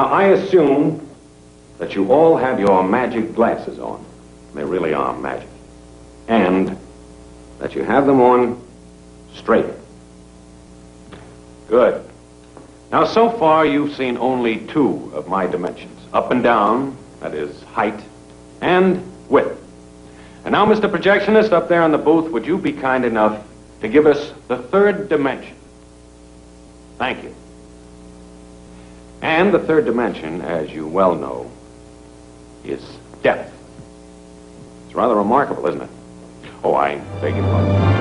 Now, I assume that you all have your magic glasses on. They really are magic. And that you have them on straight. Good. Now, so far, you've seen only two of my dimensions. Up and down, that is height, and width. And now, Mr. Projectionist, up there in the booth, would you be kind enough to give us the third dimension? Thank you. And the third dimension, as you well know, is depth. It's rather remarkable, isn't it? Oh, I beg your pardon.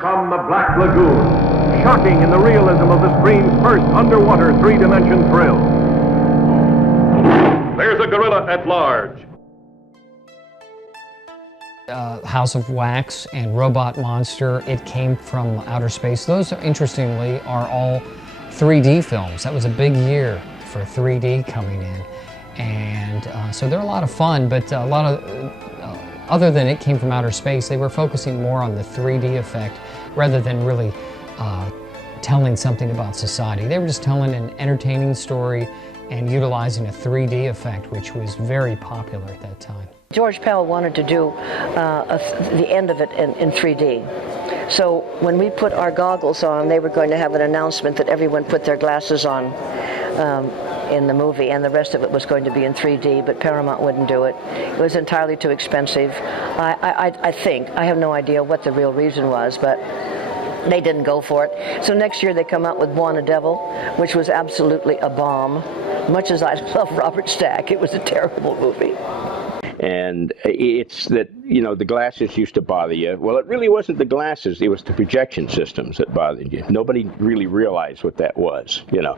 From the Black Lagoon, shocking in the realism of the screen's first underwater three-dimension thrill. There's a gorilla at large. House of Wax and Robot Monster, It Came from Outer Space. Those, interestingly, are all 3D films. That was a big year for 3D coming in. And so they're a lot of fun, but a lot of... other than It Came from Outer Space, they were focusing more on the 3D effect rather than really telling something about society. They were just telling an entertaining story and utilizing a 3D effect, which was very popular at that time. George Pell wanted to do the end of it in 3D. So when we put our goggles on, they were going to have an announcement that everyone put their glasses on in the movie, and the rest of it was going to be in 3D, but Paramount wouldn't do it. It was entirely too expensive. I think, I have no idea what the real reason was, but they didn't go for it. So next year they come out with Wanna Devil, which was absolutely a bomb. Much as I love Robert Stack, it was a terrible movie. And it's that, you know, the glasses used to bother you. Well, it really wasn't the glasses, it was the projection systems that bothered you. Nobody really realized what that was, you know,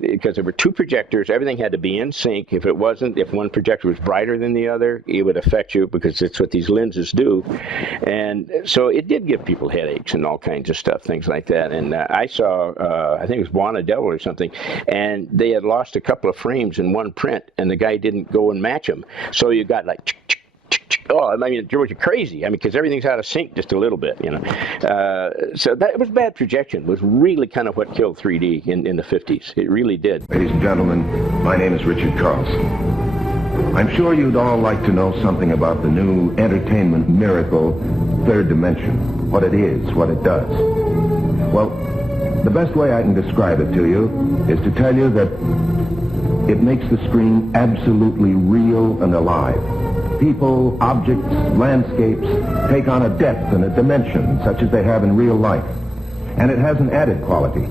because there were two projectors, everything had to be in sync. If it wasn't, if one projector was brighter than the other, it would affect you because it's what these lenses do. And so it did give people headaches and all kinds of stuff, things like that. And I saw, I think it was Wanna Devil or something, and they had lost a couple of frames in one print, and the guy didn't go and match them. So you got like, oh, I mean, it was crazy. I mean, because everything's out of sync just a little bit, you know. So that was bad projection. It was really kind of what killed 3D in the 50s. It really did. Ladies and gentlemen, my name is Richard Carlson. I'm sure you'd all like to know something about the new entertainment miracle, Third Dimension. What it is, what it does. Well, the best way I can describe it to you is to tell you that it makes the screen absolutely real and alive. People, objects, landscapes take on a depth and a dimension such as they have in real life. And it has an added quality.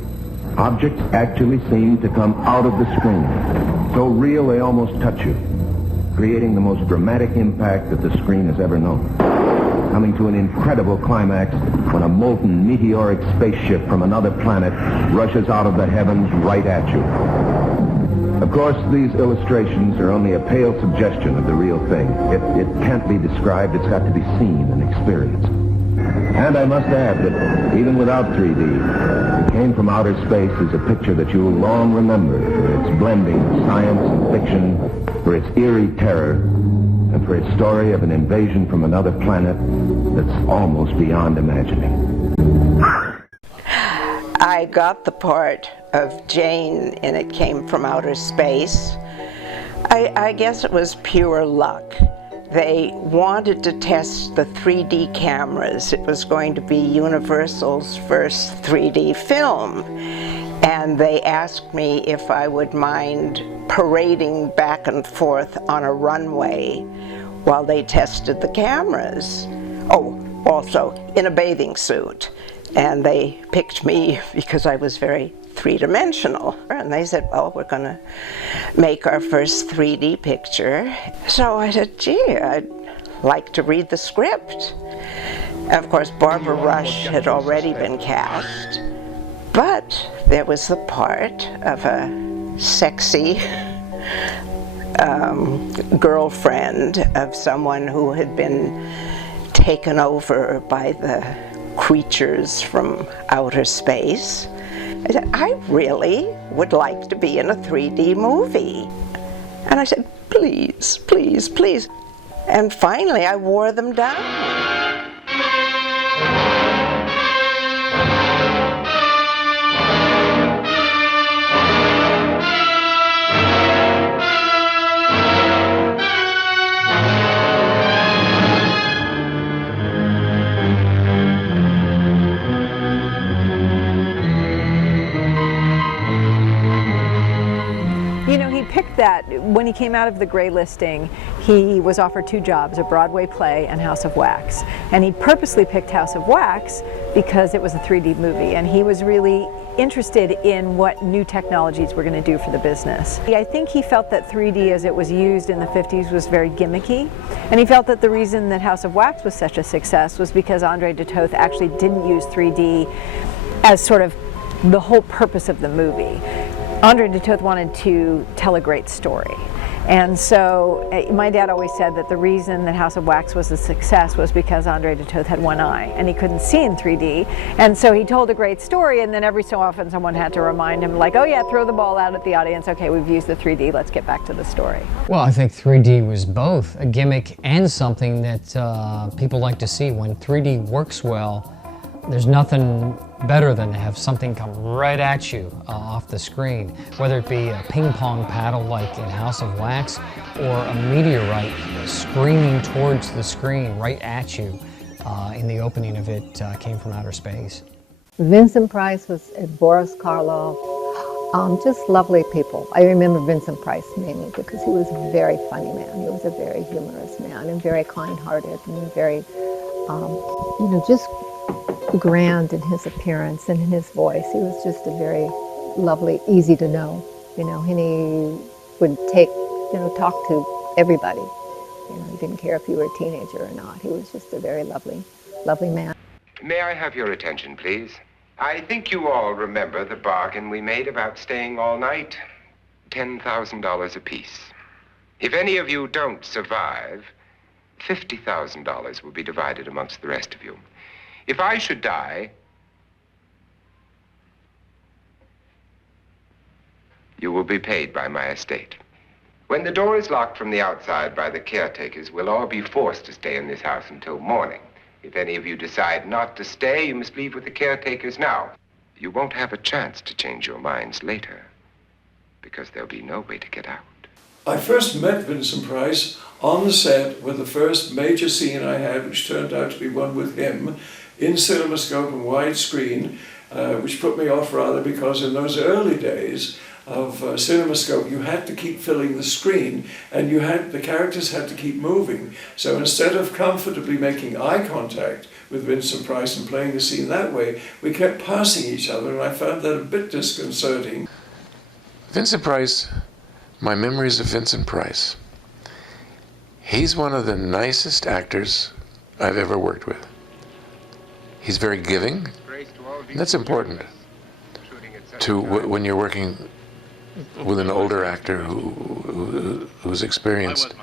Objects actually seem to come out of the screen. So real they almost touch you, creating the most dramatic impact that the screen has ever known. Coming to an incredible climax when a molten meteoric spaceship from another planet rushes out of the heavens right at you. Of course, these illustrations are only a pale suggestion of the real thing. It can't be described, it's got to be seen and experienced. And I must add that even without 3D, It Came from Outer Space is a picture that you'll long remember for its blending of science and fiction, for its eerie terror, and for its story of an invasion from another planet that's almost beyond imagining. I got the part of Jane in It Came from Outer Space. I guess it was pure luck. They wanted to test the 3D cameras. It was going to be Universal's first 3D film. And they asked me if I would mind parading back and forth on a runway while they tested the cameras. Oh, also in a bathing suit. And they picked me because I was very three-dimensional. And they said, well, we're going to make our first 3D picture. So I said, gee, I'd like to read the script. Of course, Barbara Rush had already been cast, but there was the part of a sexy girlfriend of someone who had been taken over by the creatures from outer space. I said, I really would like to be in a 3D movie. And I said, please, please, please. And finally, I wore them down. You know, he picked that, when he came out of the gray listing, he was offered 2 jobs, a Broadway play and House of Wax. And he purposely picked House of Wax because it was a 3D movie, and he was really interested in what new technologies were going to do for the business. I think he felt that 3D as it was used in the 50s was very gimmicky, and he felt that the reason that House of Wax was such a success was because André de Toth actually didn't use 3D as sort of the whole purpose of the movie. André de Toth wanted to tell a great story. And so my dad always said that the reason that House of Wax was a success was because André de Toth had one eye and he couldn't see in 3D. And so he told a great story, and then every so often someone had to remind him, like, oh yeah, throw the ball out at the audience. Okay, we've used the 3D, let's get back to the story. Well, I think 3D was both a gimmick and something that people like to see. When 3D works well, there's nothing better than to have something come right at you off the screen, whether it be a ping pong paddle like in House of Wax or a meteorite screaming towards the screen right at you in the opening of it came from outer space. Vincent Price and Boris Karloff, just lovely people. I remember Vincent Price mainly because he was a very funny man. He was a very humorous man and very kind-hearted and very, you know, just grand in his appearance and in his voice. He was just a very lovely, easy to know, you know, and he would talk to everybody. You know, he didn't care if you were a teenager or not. He was just a very lovely, lovely man. May I have your attention, please? I think you all remember the bargain we made about staying all night. $10,000 apiece. If any of you don't survive, $50,000 will be divided amongst the rest of you. If I should die, you will be paid by my estate. When the door is locked from the outside by the caretakers, we'll all be forced to stay in this house until morning. If any of you decide not to stay, you must leave with the caretakers now. You won't have a chance to change your minds later, because there'll be no way to get out. I first met Vincent Price on the set with the first major scene I had, which turned out to be one with him, in CinemaScope and widescreen, which put me off rather because in those early days of CinemaScope you had to keep filling the screen and the characters had to keep moving. So instead of comfortably making eye contact with Vincent Price and playing the scene that way, we kept passing each other, and I found that a bit disconcerting. Vincent Price, my memories of Vincent Price. He's one of the nicest actors I've ever worked with. He's very giving, and that's important when you're working with an older actor who's experienced.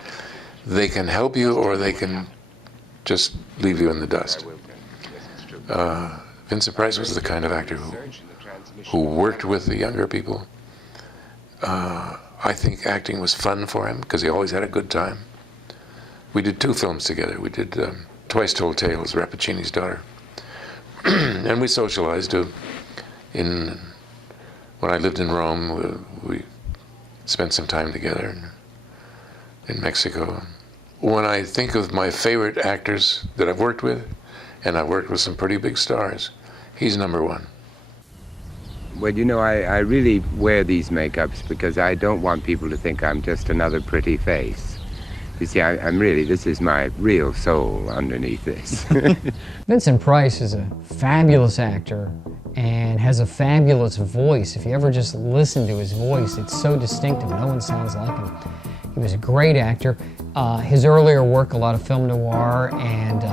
They can help you or they can just leave you in the dust. Vincent Price was the kind of actor who worked with the younger people. I think acting was fun for him because he always had a good time. We did 2 films together. We did Twice Told Tales, Rappaccini's daughter. And we socialized when I lived in Rome. We spent some time together in Mexico. When I think of my favorite actors that I've worked with, and I've worked with some pretty big stars, he's number 1. Well, you know, I really wear these makeups because I don't want people to think I'm just another pretty face. You see, this is my real soul underneath this. Vincent Price is a fabulous actor and has a fabulous voice. If you ever just listen to his voice, it's so distinctive. No one sounds like him. He was a great actor. His earlier work, a lot of film noir and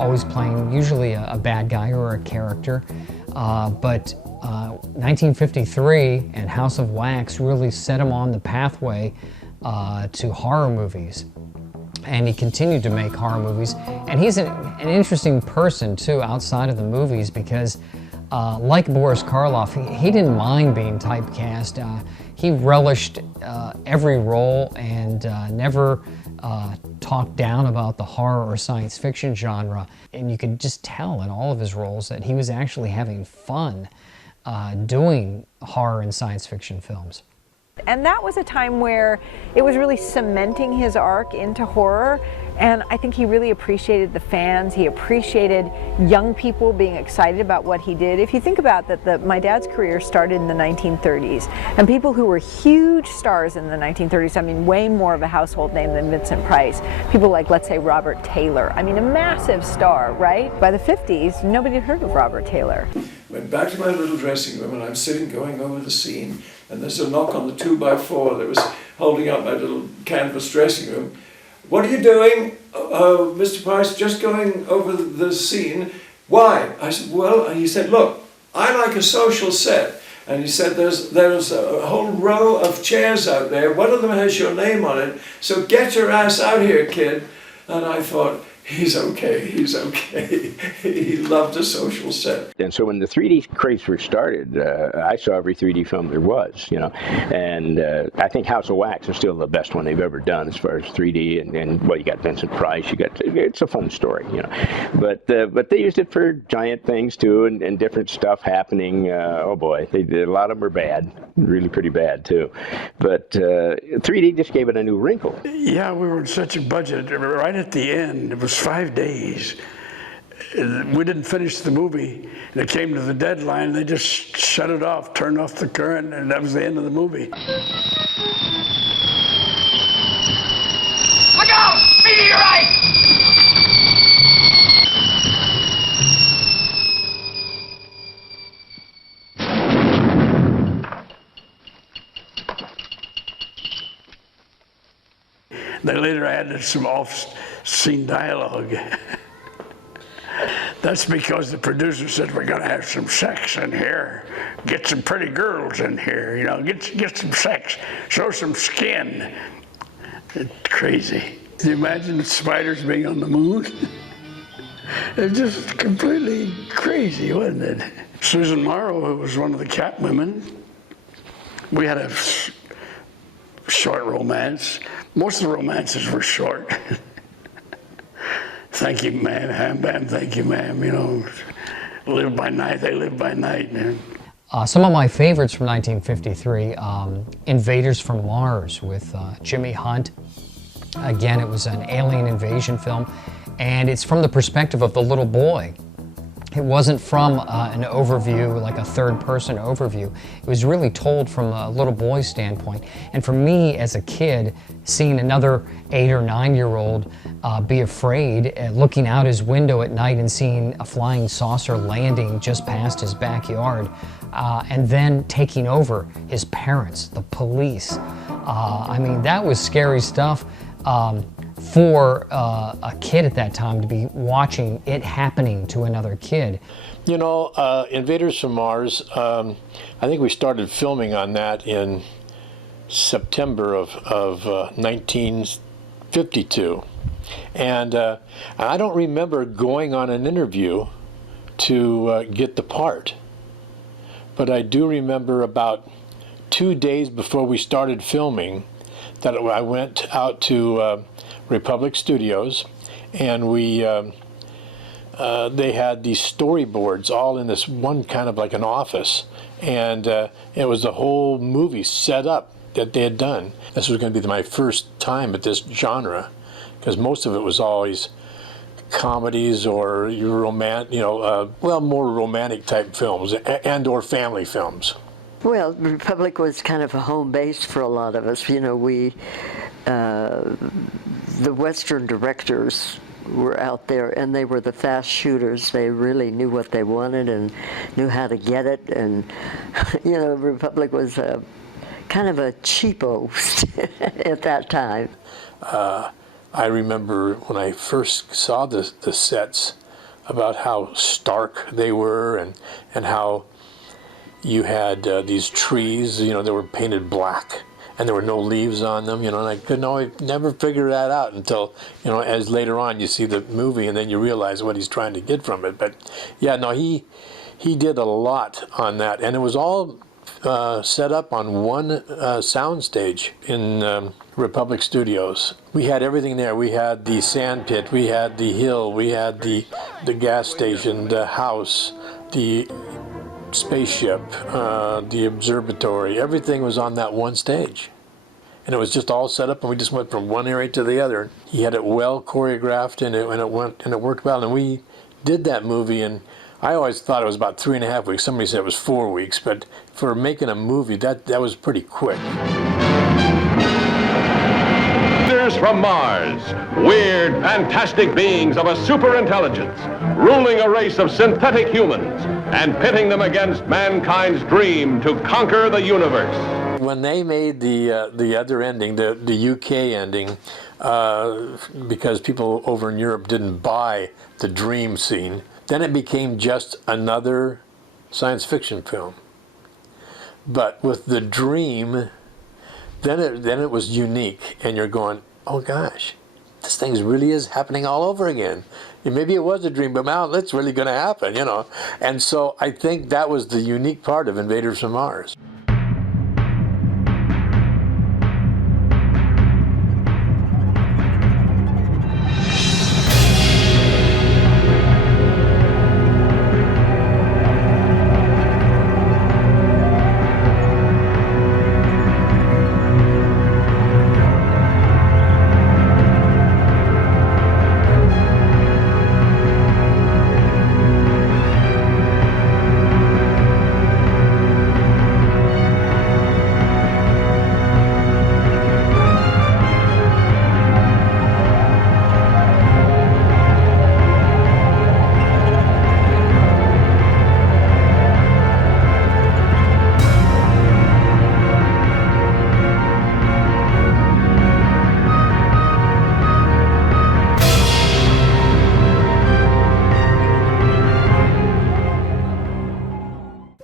always playing usually a bad guy or a character. But 1953 and House of Wax really set him on the pathway to horror movies. And he continued to make horror movies. And he's an interesting person, too, outside of the movies because like Boris Karloff, he didn't mind being typecast. He relished every role and never talked down about the horror or science fiction genre. And you could just tell in all of his roles that he was actually having fun doing horror and science fiction films. And that was a time where it was really cementing his arc into horror, and I think he really appreciated the fans. He appreciated young people being excited about what he did. If you think about that, my dad's career started in the 1930s, and people who were huge stars in the 1930s, I mean way more of a household name than Vincent Price, people like, let's say, Robert Taylor. I mean, a massive star, right? By the 50s, nobody had heard of Robert Taylor. Went back to my little dressing room, and I'm sitting going over the scene, and there's a knock on the 2x4 that was holding up my little canvas dressing room. What are you doing? Mr. Price, just going over the scene. Why? I said, well, he said, look, I like a social set. And he said, there's a whole row of chairs out there. One of them has your name on it. So get your ass out here, kid. And I thought, he's okay, he's okay. He loved a social set. And so when the 3D craze first started, I saw every 3D film there was, you know. And I think House of Wax is still the best one they've ever done as far as 3D. And well, you got Vincent Price, it's a fun story, you know. But they used it for giant things too, and different stuff happening. Oh boy, they did, a lot of them were bad, really pretty bad too. But 3D just gave it a new wrinkle. Yeah, we were in such a budget. Right at the end, it was 5 days. We didn't finish the movie, and it came to the deadline. They just shut it off, turned off the current, and that was the end of the movie. Look out! Meteorite! They later added some off-scene dialogue. That's because the producer said, we're gonna have some sex in here. Get some pretty girls in here, you know, get some sex, show some skin. It's crazy. Can you imagine the spiders being on the moon? It's just completely crazy, wasn't it? Susan Morrow, who was one of the Cat women, we had a short romance. Most of the romances were short. Thank you, ma'am. Ham, bam, thank you, ma'am. You know, live by night, they live by night. Some of my favorites from 1953, Invaders from Mars with Jimmy Hunt. Again, it was an alien invasion film, and it's from the perspective of the little boy. It wasn't from an overview, like a third-person overview. It was really told from a little boy's standpoint. And for me, as a kid, seeing another 8 or 9-year-old be afraid, looking out his window at night and seeing a flying saucer landing just past his backyard, and then taking over his parents, the police. I mean, that was scary stuff. For a kid at that time to be watching it happening to another kid. You know, Invaders from Mars, I think we started filming on that in September of 1952. And I don't remember going on an interview to get the part. But I do remember about 2 days before we started filming that I went out to Republic Studios, and they had these storyboards all in this one kind of like an office, and it was the whole movie set up that they had done. This was going to be my first time at this genre, because most of it was always comedies or more romantic type films and or family films. Well, Republic was kind of a home base for a lot of us. You know, the Western directors were out there, and they were the fast shooters. They really knew what they wanted and knew how to get it. And, you know, Republic was kind of a cheapo at that time. I remember when I first saw the sets, about how stark they were, and how you had these trees, you know, that were painted black, and there were no leaves on them, you know, and I couldn't always never figure that out until, you know, as later on you see the movie and then you realize what he's trying to get from it. But yeah, no, he he did a lot on that, and it was all set up on one sound stage in Republic Studios. We had everything there. We had the sand pit, we had the hill, we had the gas station, the house, the spaceship, the observatory. Everything was on that one stage. And it was just all set up, and we just went from one area to the other. He had it well choreographed, and it worked well. And we did that movie, and I always thought it was about 3.5 weeks. Somebody said it was 4 weeks, but for making a movie, that was pretty quick. Monsters from Mars, weird, fantastic beings of a superintelligence, ruling a race of synthetic humans and pitting them against mankind's dream to conquer the universe. When they made the other ending, the UK ending, because people over in Europe didn't buy the dream scene, then it became just another science fiction film. But with the dream, then it was unique, and you're going, oh gosh, this thing really is happening all over again. And maybe it was a dream, but now it's really going to happen, you know. And so I think that was the unique part of Invaders from Mars.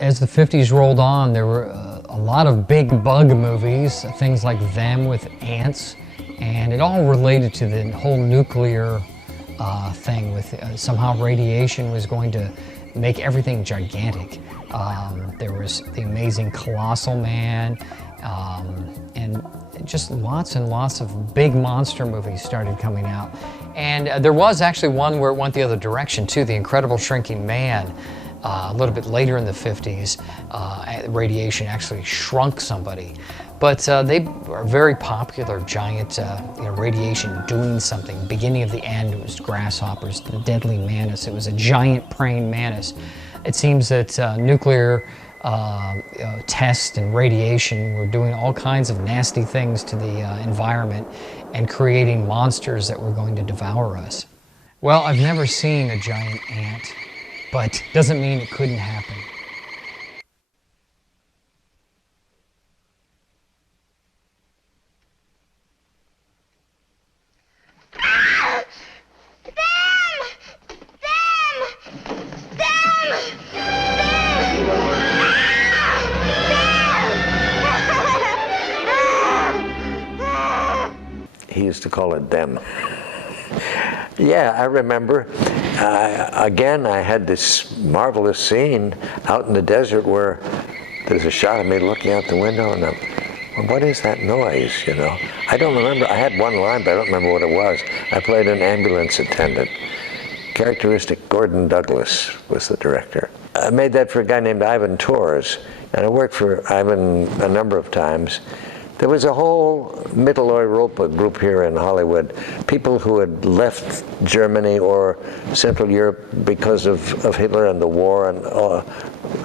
As the 50s rolled on, there were a lot of big bug movies, things like Them with ants, and it all related to the whole nuclear thing with somehow radiation was going to make everything gigantic. There was the amazing Colossal Man, and just lots and lots of big monster movies started coming out. And there was actually one where it went the other direction too, The Incredible Shrinking Man. A little bit later in the 50s, radiation actually shrunk somebody. But they are very popular, giant radiation doing something. Beginning of the end, it was grasshoppers, the deadly mantis. It was a giant praying mantis. It seems that nuclear tests and radiation were doing all kinds of nasty things to the environment and creating monsters that were going to devour us. Well, I've never seen a giant ant, but doesn't mean it couldn't happen. He used to call it them. Yeah, I remember. Again, I had this marvelous scene out in the desert where there's a shot of me looking out the window and well, what is that noise, you know? I don't remember. I had one line, but I don't remember what it was. I played an ambulance attendant. Characteristic Gordon Douglas was the director. I made that for a guy named Ivan Torres, and I worked for Ivan a number of times. There was a whole Mitteleuropa group here in Hollywood, people who had left Germany or Central Europe because of Hitler and the war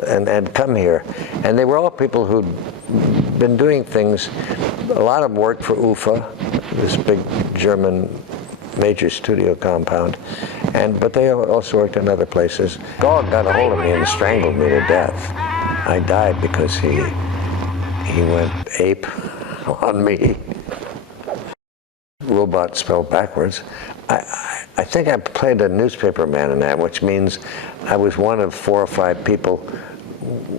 and come here. And they were all people who'd been doing things. A lot of them worked for UFA, this big German major studio compound, but they also worked in other places. God got a hold of me and strangled me to death. I died because he went ape on me. Robot spelled backwards. I think I played a newspaper man in that, which means I was one of 4 or 5 people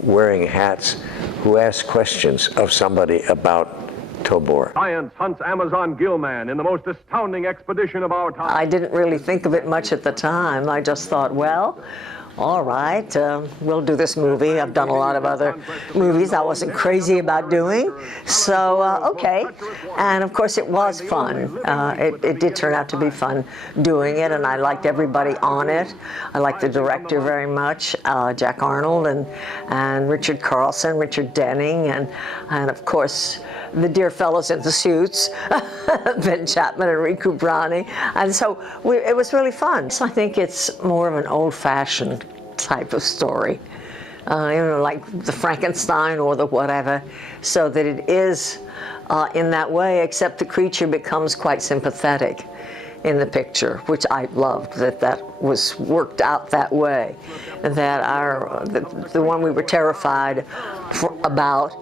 wearing hats who asked questions of somebody about Tobor. Science hunts Amazon gillman in the most astounding expedition of our time. I didn't really think of it much at the time. I just thought, well, all right, we'll do this movie. I've done a lot of other movies I wasn't crazy about doing, so okay. And of course it was fun. It did turn out to be fun doing it, and I liked everybody on it. I liked the director very much, Jack Arnold, and Richard Carlson, Richard Denning, and of course the dear fellows in the suits, Ben Chapman and Riku Brani, and so it was really fun. So I think it's more of an old-fashioned type of story, like the Frankenstein or the whatever, so that it is in that way, except the creature becomes quite sympathetic in the picture, which I loved, that was worked out that way, that the one we were terrified about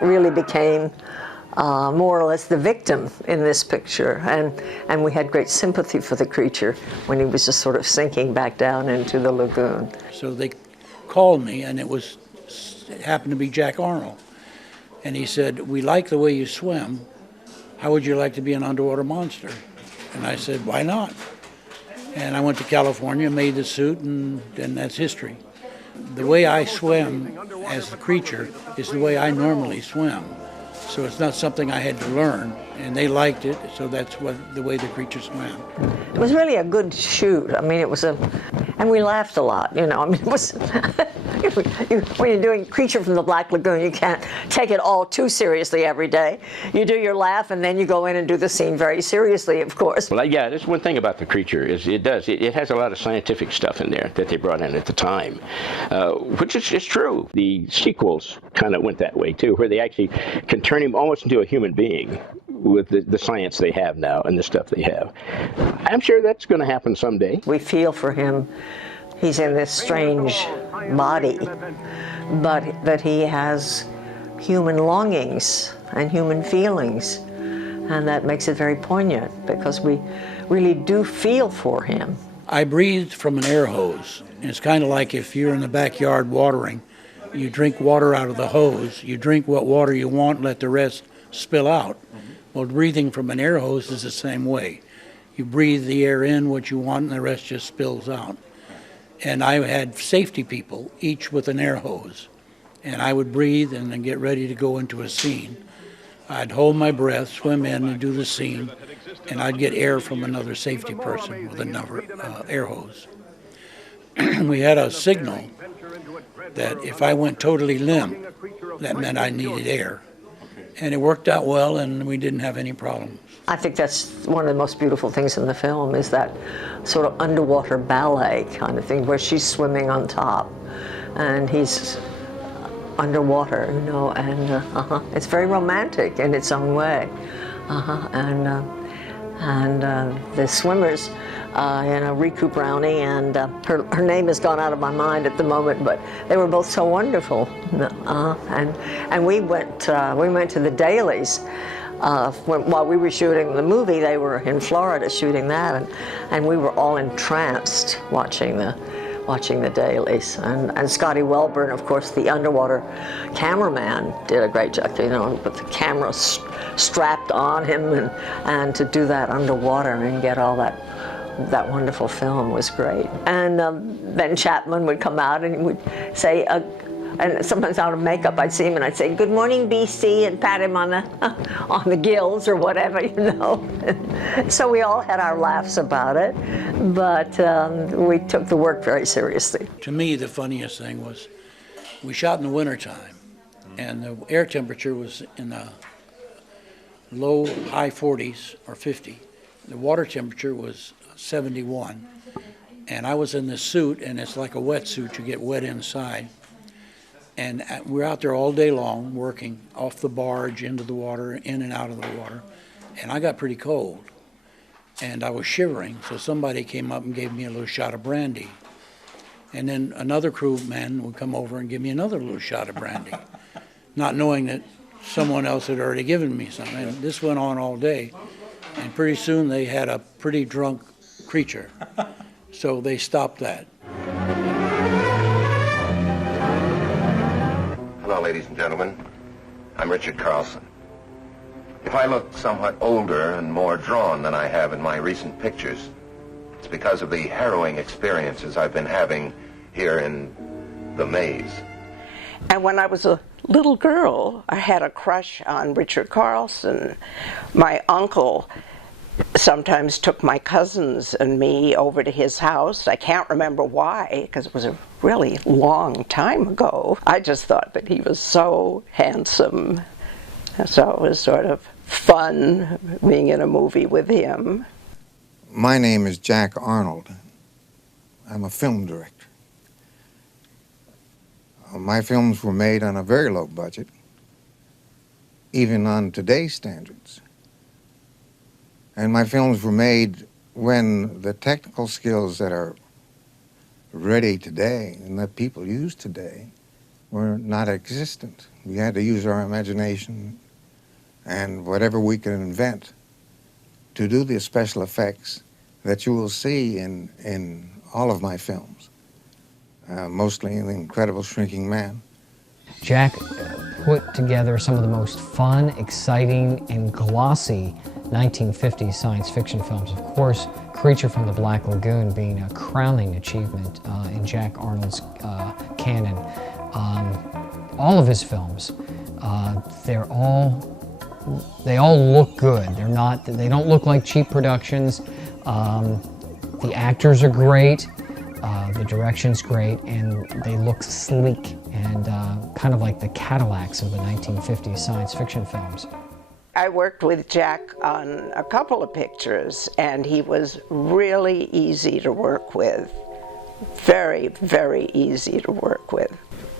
really became more or less the victim in this picture, and we had great sympathy for the creature when he was just sort of sinking back down into the lagoon. So they called me, and it happened to be Jack Arnold, and he said, "We like the way you swim. How would you like to be an underwater monster?" And I said, "Why not?" And I went to California, made the suit, and then that's history. The way I swim as the creature is the way I normally swim. So it's not something I had to learn, and they liked it, so that's the way the creature swam. It was really a good shoot. I mean, and we laughed a lot, I mean, it was, when you're doing Creature from the Black Lagoon, you can't take it all too seriously every day. You do your laugh, and then you go in and do the scene very seriously, of course. Well, yeah, there's one thing about the creature is it has a lot of scientific stuff in there that they brought in at the time, which is true. The sequels kind of went that way, too, where they actually can turn him almost into a human being with the science they have now and the stuff they have. I'm sure that's going to happen someday. We feel for him. He's in this strange body, but that he has human longings and human feelings, and that makes it very poignant because we really do feel for him. I breathed from an air hose. It's kind of like if you're in the backyard watering, you drink water out of the hose, you drink what water you want, let the rest spill out. Well, breathing from an air hose is the same way. You breathe the air in, what you want, and the rest just spills out. And I had safety people, each with an air hose. And I would breathe and then get ready to go into a scene. I'd hold my breath, swim in and do the scene, and I'd get air from another safety person with another air hose. We had a signal that if I went totally limp, that meant I needed air. And it worked out well, and we didn't have any problems. I think that's one of the most beautiful things in the film is that sort of underwater ballet kind of thing where she's swimming on top and he's underwater, and it's very romantic in its own way. And the swimmers, Riku Brownie, and her name has gone out of my mind at the moment, but they were both so wonderful. And we went to the dailies. While we were shooting the movie, they were in Florida shooting that, and we were all entranced watching the dailies. And Scotty Welburn, of course, the underwater cameraman, did a great job, with the camera strapped on him, and to do that underwater and get all that wonderful film was great. And Ben Chapman would come out and he would say, and sometimes out of makeup, I'd see him and I'd say, "Good morning, BC," and pat him on the gills or whatever, So we all had our laughs about it, but we took the work very seriously. To me, the funniest thing was we shot in the wintertime, and the air temperature was in the low, high 40s or 50. The water temperature was 71, and I was in this suit, and it's like a wetsuit, you get wet inside. And we're out there all day long working off the barge, into the water, in and out of the water. And I got pretty cold. And I was shivering, so somebody came up and gave me a little shot of brandy. And then another crew man would come over and give me another little shot of brandy, not knowing that someone else had already given me some. And this went on all day. And pretty soon they had a pretty drunk creature. So they stopped that. Hello, ladies and gentlemen. I'm Richard Carlson. If I look somewhat older and more drawn than I have in my recent pictures, It's because of the harrowing experiences I've been having here in the maze. And when I was a little girl, I had a crush on Richard Carlson. My uncle sometimes took my cousins and me over to his house. I can't remember why, because it was a really long time ago. I just thought that he was so handsome. So it was sort of fun being in a movie with him. My name is Jack Arnold. I'm a film director. My films were made on a very low budget, even on today's standards. And my films were made when the technical skills that are ready today and that people use today were not existent. We had to use our imagination and whatever we could invent to do the special effects that you will see in all of my films. Mostly in The Incredible Shrinking Man. Jack put together some of the most fun, exciting, and glossy 1950s science fiction films. Of course, Creature from the Black Lagoon being a crowning achievement in Jack Arnold's canon. All of his films, they all look good. They don't look like cheap productions. The actors are great. The direction's great, and they look sleek and kind of like the Cadillacs of the 1950s science fiction films. I worked with Jack on a couple of pictures, and he was really easy to work with. Very, very easy to work with.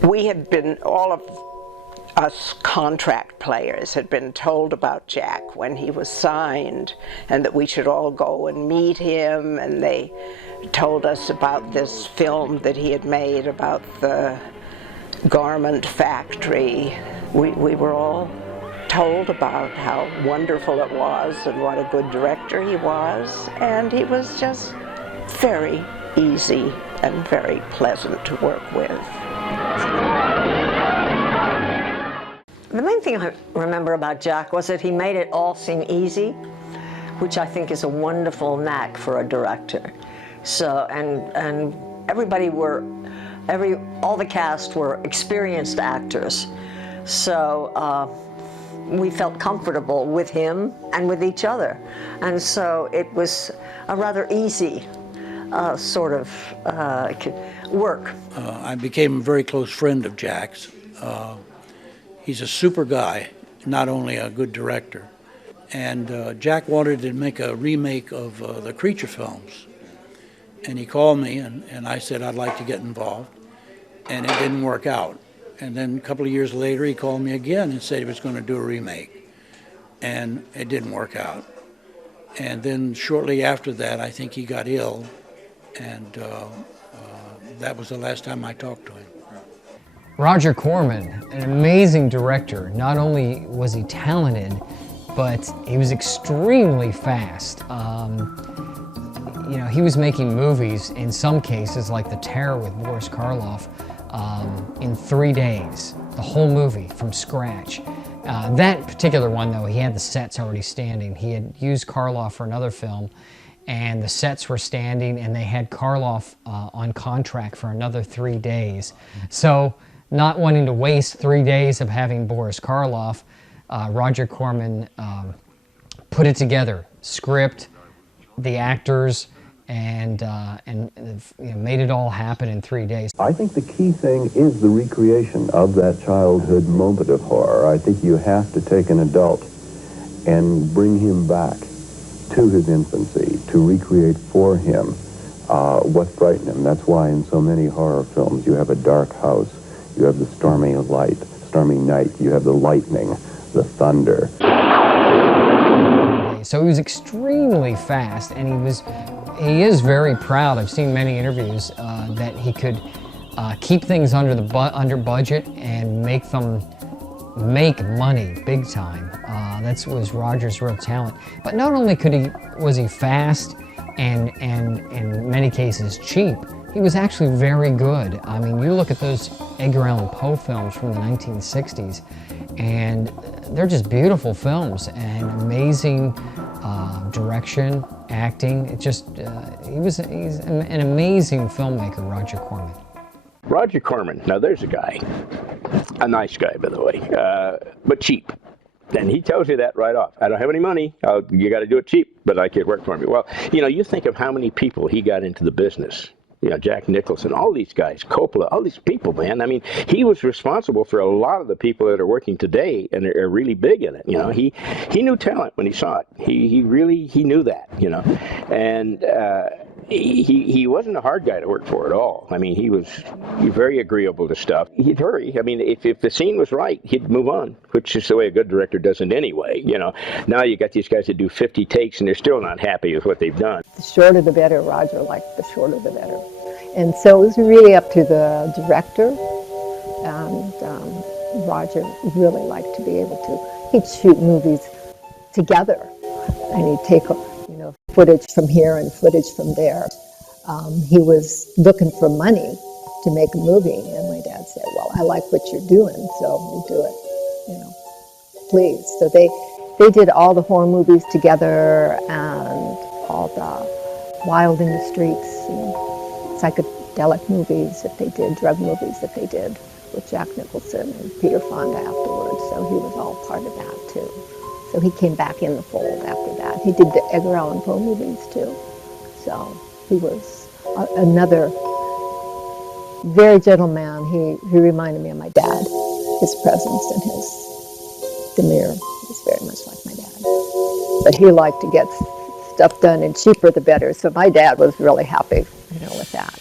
We had been, all of us contract players had been told about Jack when he was signed, and that we should all go and meet him, and they told us about this film that he had made about the garment factory. We were all told about how wonderful it was and what a good director he was, and he was just very easy and very pleasant to work with. The main thing I remember about Jack was that he made it all seem easy, which I think is a wonderful knack for a director. So, and everybody all the cast were experienced actors. So we felt comfortable with him and with each other. And so it was a rather easy sort of work. I became a very close friend of Jack's. He's a super guy, not only a good director. And Jack wanted to make a remake of the Creature films. And he called me, and I said I'd like to get involved. And it didn't work out. And then a couple of years later, he called me again and said he was going to do a remake. And it didn't work out. And then shortly after that, I think he got ill. And that was the last time I talked to him. Roger Corman, an amazing director. Not only was he talented, but he was extremely fast. You know, he was making movies, in some cases, like The Terror with Boris Karloff, in 3 days. The whole movie from scratch. That particular one, though, he had the sets already standing. He had used Karloff for another film, and the sets were standing, and they had Karloff on contract for another 3 days. So, not wanting to waste 3 days of having Boris Karloff, Roger Corman put it together. Script, the actors, and you know, made it all happen in 3 days. I think the key thing is the recreation of that childhood moment of horror. I think you have to take an adult and bring him back to his infancy, to recreate for him what frightened him. That's why in so many horror films you have a dark house, you have the stormy night, you have the lightning, the thunder. So he was extremely fast, and he is very proud. I've seen many interviews that he could keep things under budget and make money big time. That was Roger's real talent. But not only was he fast and in many cases cheap, he was actually very good. I mean, you look at those Edgar Allan Poe films from the 1960s, and they're just beautiful films and amazing direction, acting. It just, he's an amazing filmmaker, Roger Corman. Roger Corman, now there's a guy, a nice guy, by the way, but cheap. And he tells you that right off. I don't have any money. You got to do it cheap, but I could work for me. Well, you know, you think of how many people he got into the business. You know, Jack Nicholson, all these guys, Coppola, all these people, man. I mean, he was responsible for a lot of the people that are working today and are really big in it. You know, he knew talent when he saw it. He really knew that, you know. And he wasn't a hard guy to work for at all. I mean, he was very agreeable to stuff. He'd hurry. I mean, if the scene was right, he'd move on, which is the way a good director does it anyway, you know. Now you got these guys that do 50 takes and they're still not happy with what they've done. The shorter the better, Roger liked the shorter the better. And so it was really up to the director, and Roger really liked to be able to, he'd shoot movies together, and he'd take, you know, footage from here and footage from there. He was looking for money to make a movie, and my dad said, well, I like what you're doing, so we'll do it, you know, please. So they did all the horror movies together and all the Wild in the Streets and psychedelic movies that they did, drug movies that they did with Jack Nicholson and Peter Fonda afterwards, so he was all part of that too. So he came back in the fold after that. He did the Edgar Allan Poe movies too. So he was another very gentle man. He reminded me of my dad. His presence and his demeanor was very much like my dad. But he liked to get stuff done, and cheaper the better. So my dad was really happy, you know, with that.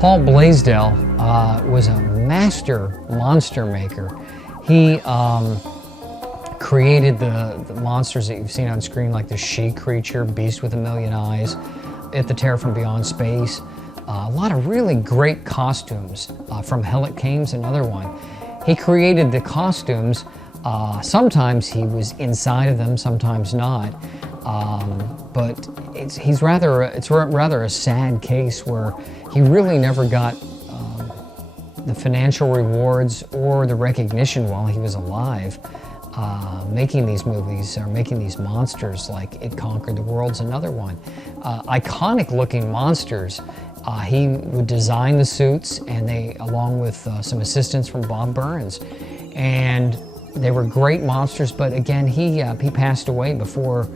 Paul Blaisdell was a master monster maker. He created the monsters that you've seen on screen, like the she-creature, Beast with a Million Eyes, It the Terror from Beyond Space. A lot of really great costumes from Helicane's, another one. He created the costumes. Sometimes he was inside of them, sometimes not. But it's rather a sad case where he really never got the financial rewards or the recognition while he was alive. Making these movies or making these monsters, like It Conquered the World's another one. Iconic looking monsters. He would design the suits, and they, along with some assistance from Bob Burns, and they were great monsters. But again, he passed away before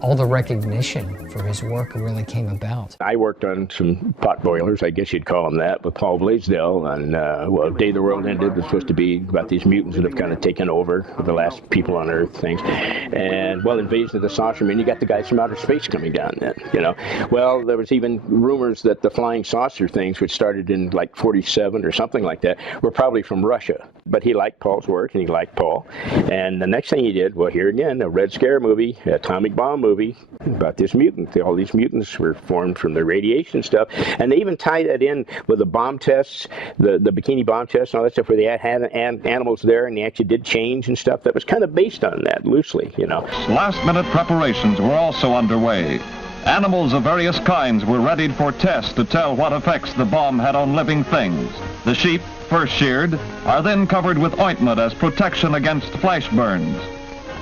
all the recognition for his work really came about. I worked on some pot boilers, I guess you'd call them that, with Paul Blaisdell, and well, Day the World Ended was supposed to be about these mutants that have kind of taken over, the last people on Earth things. And, well, Invasion of the Saucermen, you got the guys from outer space coming down then, you know. Well, there was even rumors that the flying saucer things, which started in like 47 or something like that, were probably from Russia. But he liked Paul's work, and he liked Paul. And the next thing he did, well, here again, a Red Scare movie, atomic bomb movie, about this mutant. All these mutants were formed from the radiation stuff, and they even tie that in with the bomb tests, the bikini bomb tests and all that stuff, where they had animals there and they actually did change and stuff. That was kind of based on that, loosely, you know. Last-minute preparations were also underway. Animals of various kinds were readied for tests to tell what effects the bomb had on living things. The sheep, first sheared, are then covered with ointment as protection against flesh burns.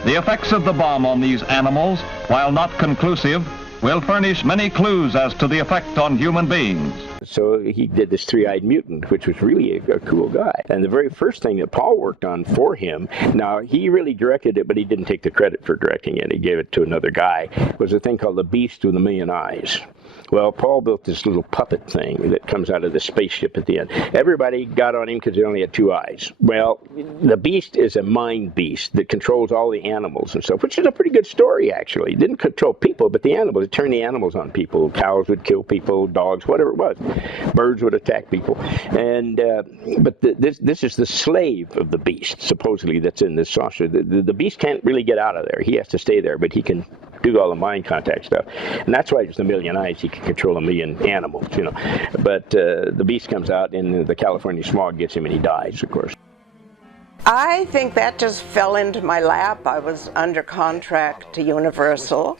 The effects of the bomb on these animals, while not conclusive, will furnish many clues as to the effect on human beings. So he did this three-eyed mutant, which was really a cool guy. And the very first thing that Paul worked on for him, now he really directed it, but he didn't take the credit for directing it. He gave it to another guy, was a thing called The Beast with a Million Eyes. Well, Paul built this little puppet thing that comes out of the spaceship at the end. Everybody got on him because he only had 2 eyes. Well, the beast is a mind beast that controls all the animals and stuff, which is a pretty good story, actually. It didn't control people, but the animals. It turned the animals on people. Cows would kill people, dogs, whatever it was. Birds would attack people. And but this is the slave of the beast, supposedly, that's in this saucer. The beast can't really get out of there. He has to stay there, but he can do all the mind contact stuff. And that's why there's a million eyes. He can control a million animals, you know. But the beast comes out, and the California smog gets him, and he dies, of course. I think that just fell into my lap. I was under contract to Universal,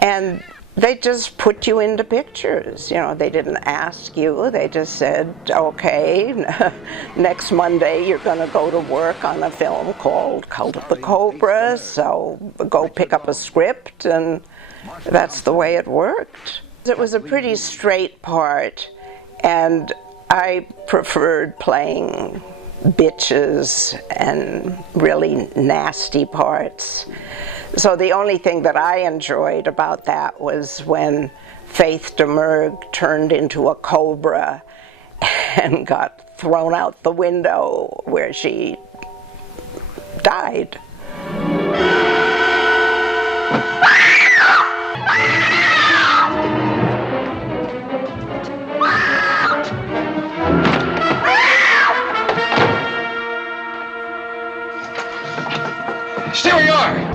and they just put you into pictures. You know, they didn't ask you. They just said, okay, next Monday you're going to go to work on a film called Cult of the Cobra, so go pick up a script, and that's the way it worked. It was a pretty straight part, and I preferred playing bitches and really nasty parts. So the only thing that I enjoyed about that was when Faith Demergue turned into a cobra and got thrown out the window where she died. Stay where you are!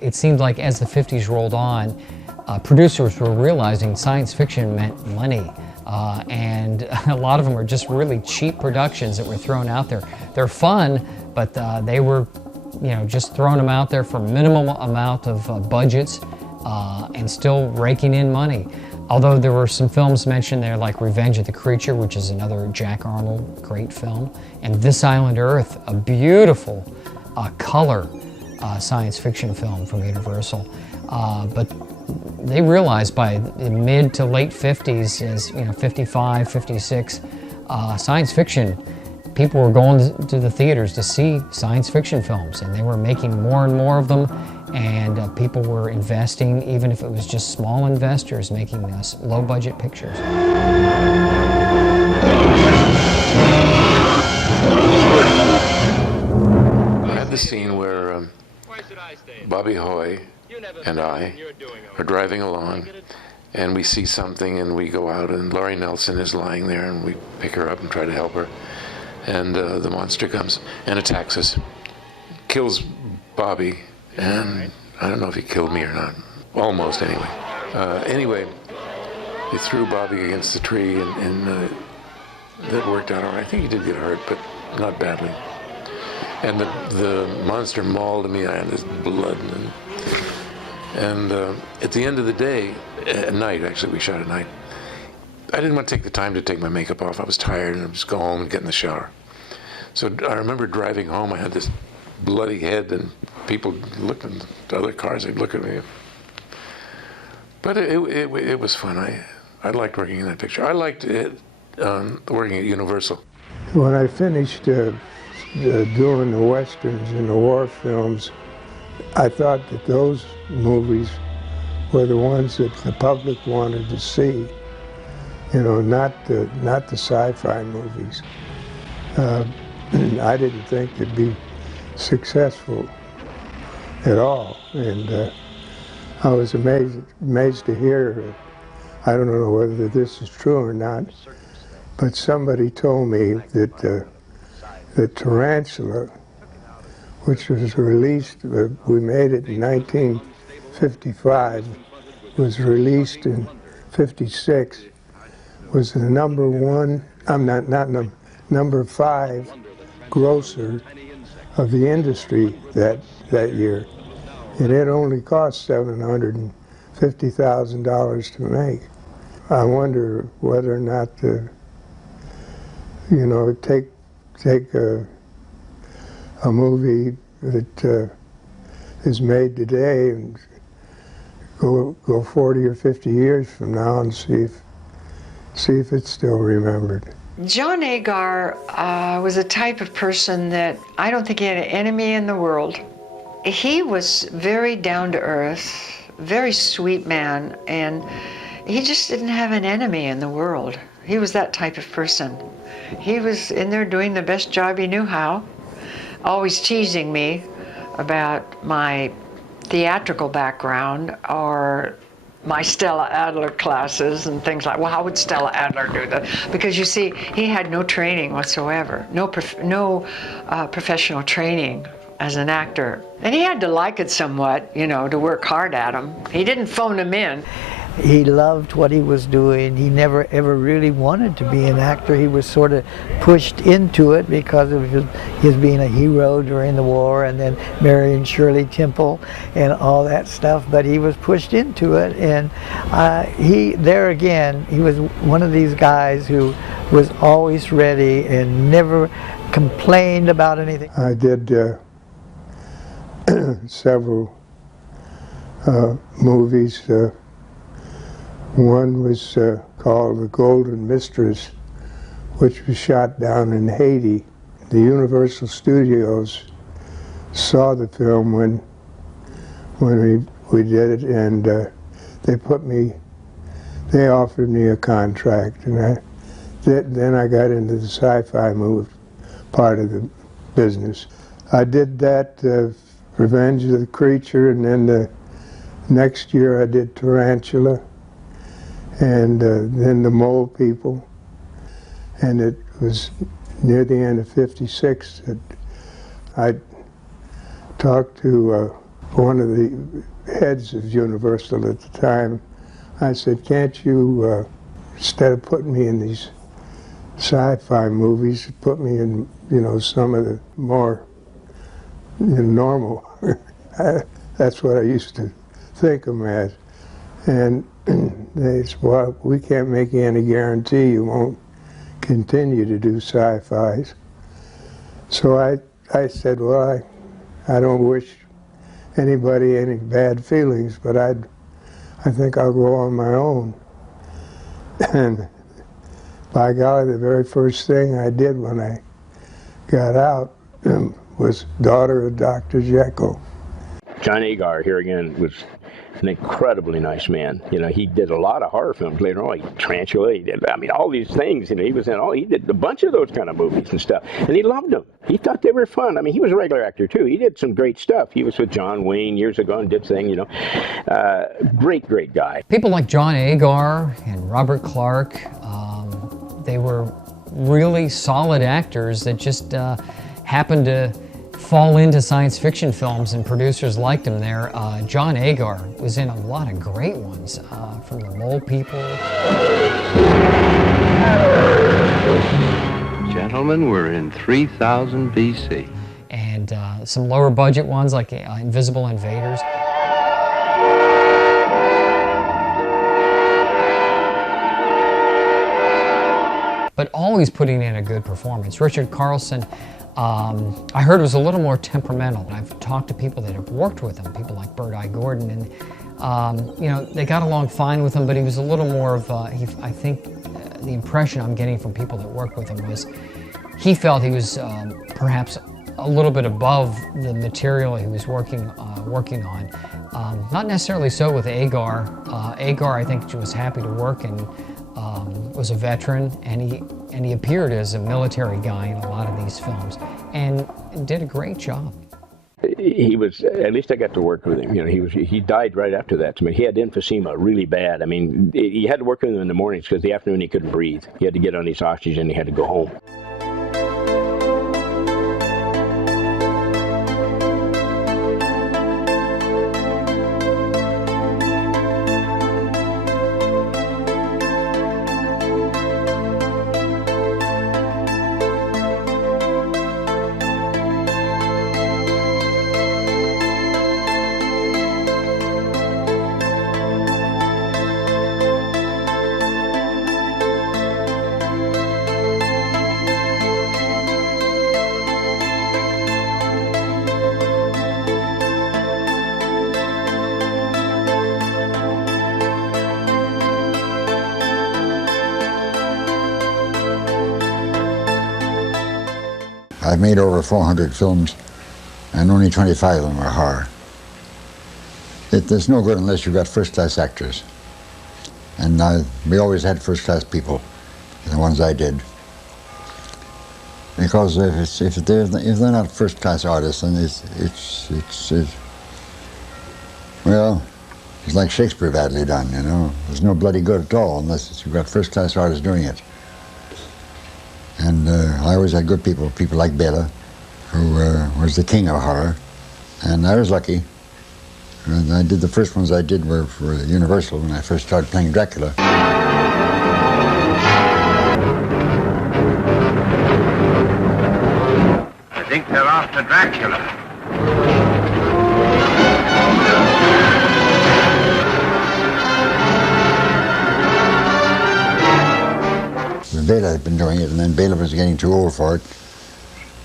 It seemed like as the 50s rolled on, producers were realizing science fiction meant money. And a lot of them were just really cheap productions that were thrown out there. They're fun, but they were, you know, just throwing them out there for minimum amount of budgets and still raking in money. Although there were some films mentioned there like Revenge of the Creature, which is another Jack Arnold great film, and This Island Earth, a beautiful color science fiction film from Universal. But they realized by the mid to late 50s, as you know, 55, 56, science fiction, people were going to the theaters to see science fiction films, and they were making more and more of them, and people were investing, even if it was just small investors making low budget pictures. I had the scene where Bobby Hoy and I are driving along, and we see something, and we go out, and Laurie Nelson is lying there, and we pick her up and try to help her, and the monster comes and attacks us, kills Bobby, and I don't know if he killed me or not, almost anyway. Anyway, he threw Bobby against the tree, and that worked out all right. I think he did get hurt, but not badly. And the monster mauled me. I had this blood, and at the end of the day, at night, actually, we shot at night, I didn't want to take the time to take my makeup off. I was tired, and I'd just go home and get in the shower. So I remember driving home, I had this bloody head, and people looked at the other cars, they'd look at me. But it was fun. I liked working in that picture. I liked it, working at Universal. When I finished doing the westerns and the war films, I thought that those movies were the ones that the public wanted to see. You know, not the sci-fi movies. I didn't think they'd be successful at all, and I was amazed to hear. I don't know whether this is true or not, but somebody told me that the Tarantula, which was released, we made it in 1955, was released in 56, was the number 5 grosser of the industry that year. It had only cost $750 $50,000 to make. I wonder whether or not the, you know, take a movie that is made today and go 40 or 50 years from now and see if it's still remembered. John Agar was a type of person that I don't think he had an enemy in the world. He was very down to earth, very sweet man, and he just didn't have an enemy in the world. He was that type of person. He was in there doing the best job he knew how, always teasing me about my theatrical background or my Stella Adler classes and things like, well, how would Stella Adler do that? Because you see, he had no training whatsoever, no professional training as an actor. And he had to like it somewhat, you know, to work hard at him. He didn't phone him in. He loved what he was doing. He never ever really wanted to be an actor. He was sort of pushed into it because of his being a hero during the war and then marrying Shirley Temple and all that stuff. But he was pushed into it, and he was one of these guys who was always ready and never complained about anything. I did several movies. One was called The Golden Mistress, which was shot down in Haiti. The Universal Studios saw the film when we did it, and they offered me a contract, and then I got into the sci-fi part of the business. I did that, Revenge of the Creature, and then the next year I did Tarantula, and then The Mole People. And it was near the end of '56 that I talked to one of the heads of Universal at the time. I said, can't you, instead of putting me in these sci-fi movies, put me in, you know, some of the more normal. That's what I used to think of them as. And they said, well, we can't make you any guarantee you won't continue to do sci-fis. So I said, well, I don't wish anybody any bad feelings, but I think I'll go on my own. And by golly, the very first thing I did when I got out was Daughter of Dr. Jekyll. John Agar, here again, was an incredibly nice man. You know, he did a lot of horror films later on. Tarantula, he did, I mean, all these things, you know, he did a bunch of those kind of movies and stuff. And he loved them. He thought they were fun. I mean, he was a regular actor too. He did some great stuff. He was with John Wayne years ago and did things, you know. Great guy. People like John Agar and Robert Clark, they were really solid actors that just happened to fall into science fiction films, and producers liked him there. John Agar was in a lot of great ones, from The Mole People. Gentlemen, we're in 3000 BC. And some lower budget ones like Invisible Invaders. But always putting in a good performance. Richard Carlson, I heard was a little more temperamental. I've talked to people that have worked with him, people like Bert Gordon, and you know, they got along fine with him, but he was a little more of, I think the impression I'm getting from people that worked with him was he felt he was perhaps a little bit above the material he was working on. Not necessarily so with Agar. Agar, I think, was happy to work and was a veteran, and he appeared as a military guy in a lot of these films, and did a great job. He was, at least I got to work with him. You know, he died right after that. I mean, he had emphysema really bad. I mean, he had to work with him in the mornings because the afternoon he couldn't breathe. He had to get on his oxygen. He had to go home. I've made over 400 films, and only 25 of them are horror. It's no good unless you've got first-class actors. And we always had first-class people, the ones I did. Because if they're not first-class artists, then well, it's like Shakespeare badly done, you know. There's no bloody good at all unless you've got first-class artists doing it. And I always had good people like Bela, who was the king of horror. And I was lucky. And I did the first ones I did were for Universal when I first started playing Dracula. I think they're after Dracula. Bela had been doing it, and then Bela was getting too old for it,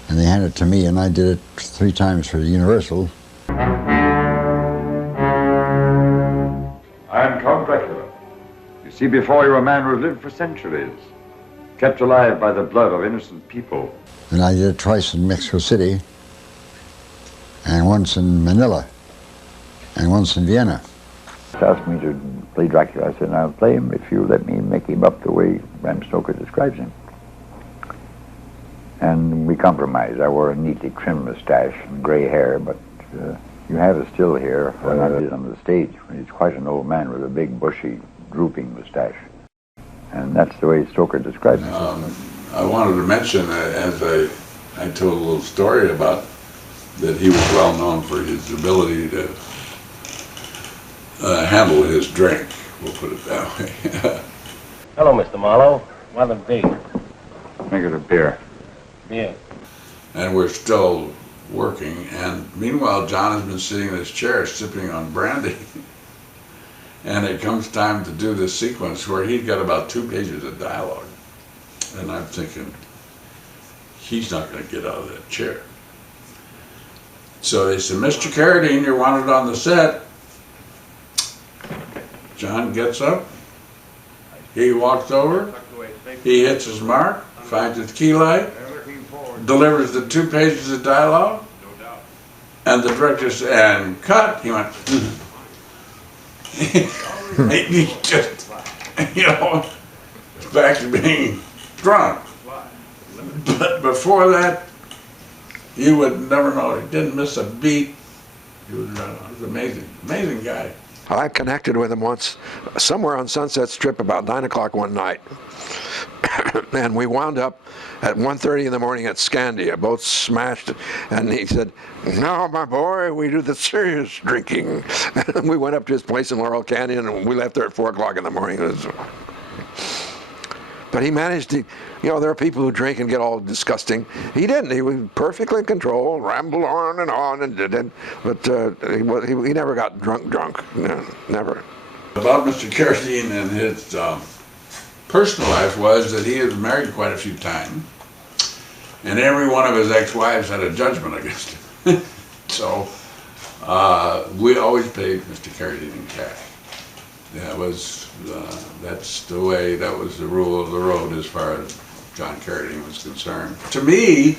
and they handed it to me, and I did it 3 times for Universal. I am Count Dracula. You see before you a man who has lived for centuries, kept alive by the blood of innocent people. And I did it twice in Mexico City, and once in Manila, and once in Vienna. He asked me to play Dracula. I said, I'll play him if you let me make him up the way Bram Stoker describes him. And we compromised. I wore a neatly trimmed mustache and gray hair, but you have it still here when I did it on the stage. He's quite an old man with a big, bushy, drooping mustache. And that's the way Stoker describes him. I wanted to mention, as I told a little story about, that he was well known for his ability to handle his drink, we'll put it that way. Hello, Mr. Marlowe. What'll it be? Make it a beer. Beer. And we're still working, and meanwhile John has been sitting in his chair sipping on brandy. And it comes time to do this sequence where he'd got about 2 pages of dialogue. And I'm thinking, he's not going to get out of that chair. So they said, Mr. Carradine, you're wanted on the set. John gets up, he walks over, he hits his mark, finds his key light, delivers the 2 pages of dialogue, and the director said, and cut. He went, he just, you know, back to being drunk. But before that, you would never know. He didn't miss a beat. He was amazing, amazing guy. I connected with him once, somewhere on Sunset Strip about 9 o'clock one night. And we wound up at 1:30 in the morning at Scandia, both smashed. And he said, no, my boy, we do the serious drinking. And we went up to his place in Laurel Canyon, and we left there at 4 o'clock in the morning. But he managed to, you know, there are people who drink and get all disgusting. He didn't. He was perfectly in control, rambled on, and did it. But he never got drunk. No, never. About Mr. Carradine and his personal life was that he was married quite a few times, and every one of his ex-wives had a judgment against him. So we always paid Mr. Carradine in cash. That was that's the way. That was the rule of the road as far as John Carradine was concerned. To me,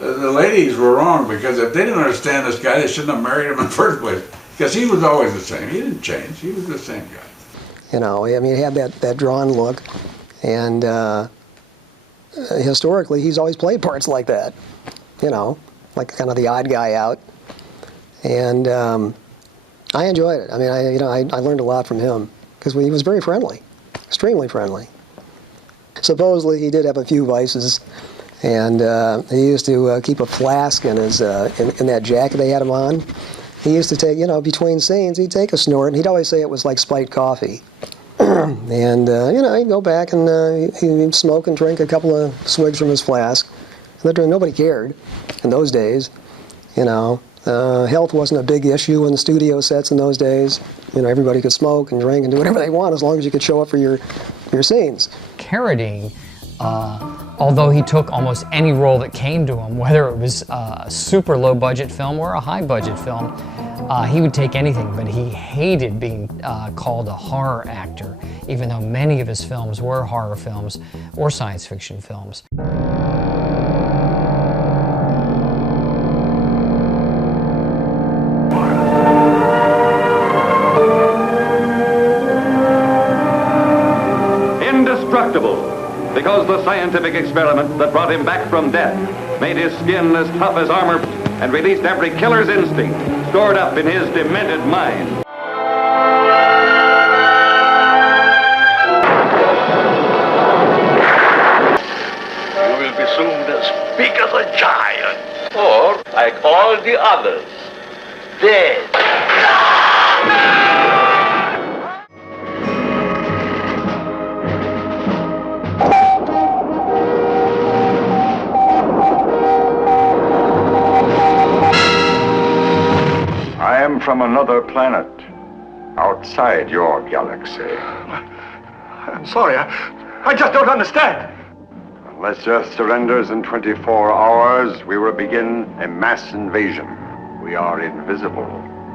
the ladies were wrong, because if they didn't understand this guy, they shouldn't have married him in the first place. Because he was always the same. He didn't change. He was the same guy. You know, I mean, he had that drawn look, and historically, he's always played parts like that. You know, like kind of the odd guy out, and I enjoyed it. I mean, I learned a lot from him, because he was very friendly, extremely friendly. Supposedly, he did have a few vices, and he used to keep a flask in his in that jacket they had him on. He used to take, you know, between scenes, he'd take a snort, and he'd always say it was like spiked coffee. And, you know, he'd go back and he'd smoke and drink a couple of swigs from his flask. And nobody cared in those days, you know. Health wasn't a big issue in the studio sets in those days. You know, everybody could smoke and drink and do whatever they want as long as you could show up for your scenes. Carradine, although he took almost any role that came to him, whether it was a super low budget film or a high budget film, he would take anything, but he hated being called a horror actor, even though many of his films were horror films or science fiction films. indestructible, because the scientific experiment that brought him back from death made his skin as tough as armor and released every killer's instinct stored up in his demented mind. You will be soon as big as a giant, or like all the others, dead. I am from another planet, outside your galaxy. I'm sorry, I just don't understand. Unless Earth surrenders in 24 hours, we will begin a mass invasion. We are invisible.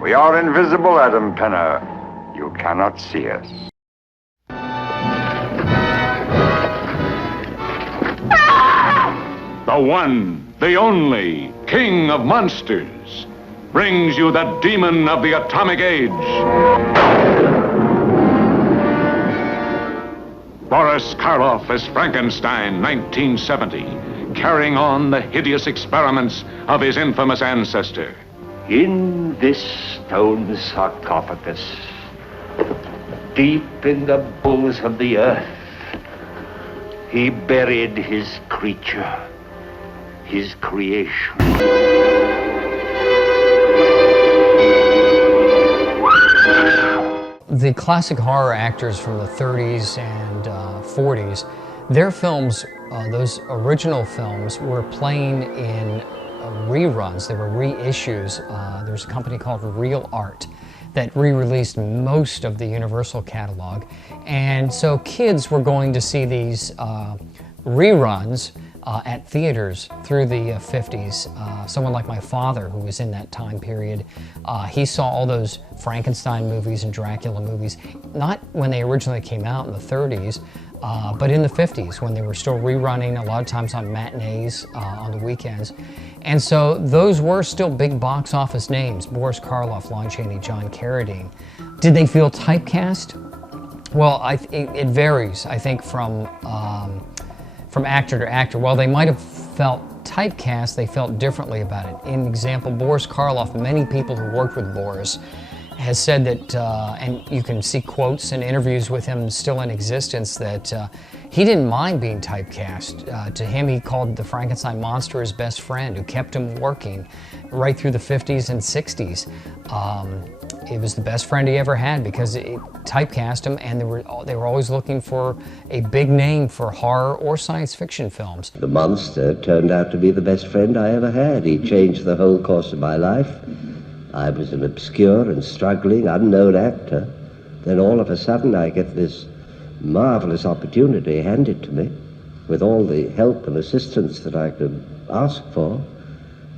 We are invisible, Adam Penner. You cannot see us. The one, the only, King of Monsters, brings you the demon of the atomic age. Boris Karloff as Frankenstein, 1970, carrying on the hideous experiments of his infamous ancestor. In this stone sarcophagus, deep in the bowels of the earth, he buried his creature, his creation. The classic horror actors from the 30s and 40s, their films, those original films, were playing in reruns. They were reissues. There's a company called Real Art that re-released most of the Universal catalog. And so kids were going to see these reruns at theaters through the 50s. Someone like my father, who was in that time period, he saw all those Frankenstein movies and Dracula movies, not when they originally came out in the 30s, but in the 50s when they were still rerunning, a lot of times on matinees on the weekends. And so those were still big box office names: Boris Karloff, Lon Chaney, John Carradine. Did they feel typecast? Well, it varies, I think, from actor to actor. While they might have felt typecast, they felt differently about it. In example, Boris Karloff, many people who worked with Boris has said that, and you can see quotes and interviews with him still in existence, that he didn't mind being typecast. To him, he called the Frankenstein monster his best friend, who kept him working right through the 50s and 60s. It was the best friend he ever had because it typecast him, and they were always looking for a big name for horror or science fiction films. The monster turned out to be the best friend I ever had. He changed the whole course of my life. I was an obscure and struggling, unknown actor. Then all of a sudden I get this marvelous opportunity handed to me with all the help and assistance that I could ask for.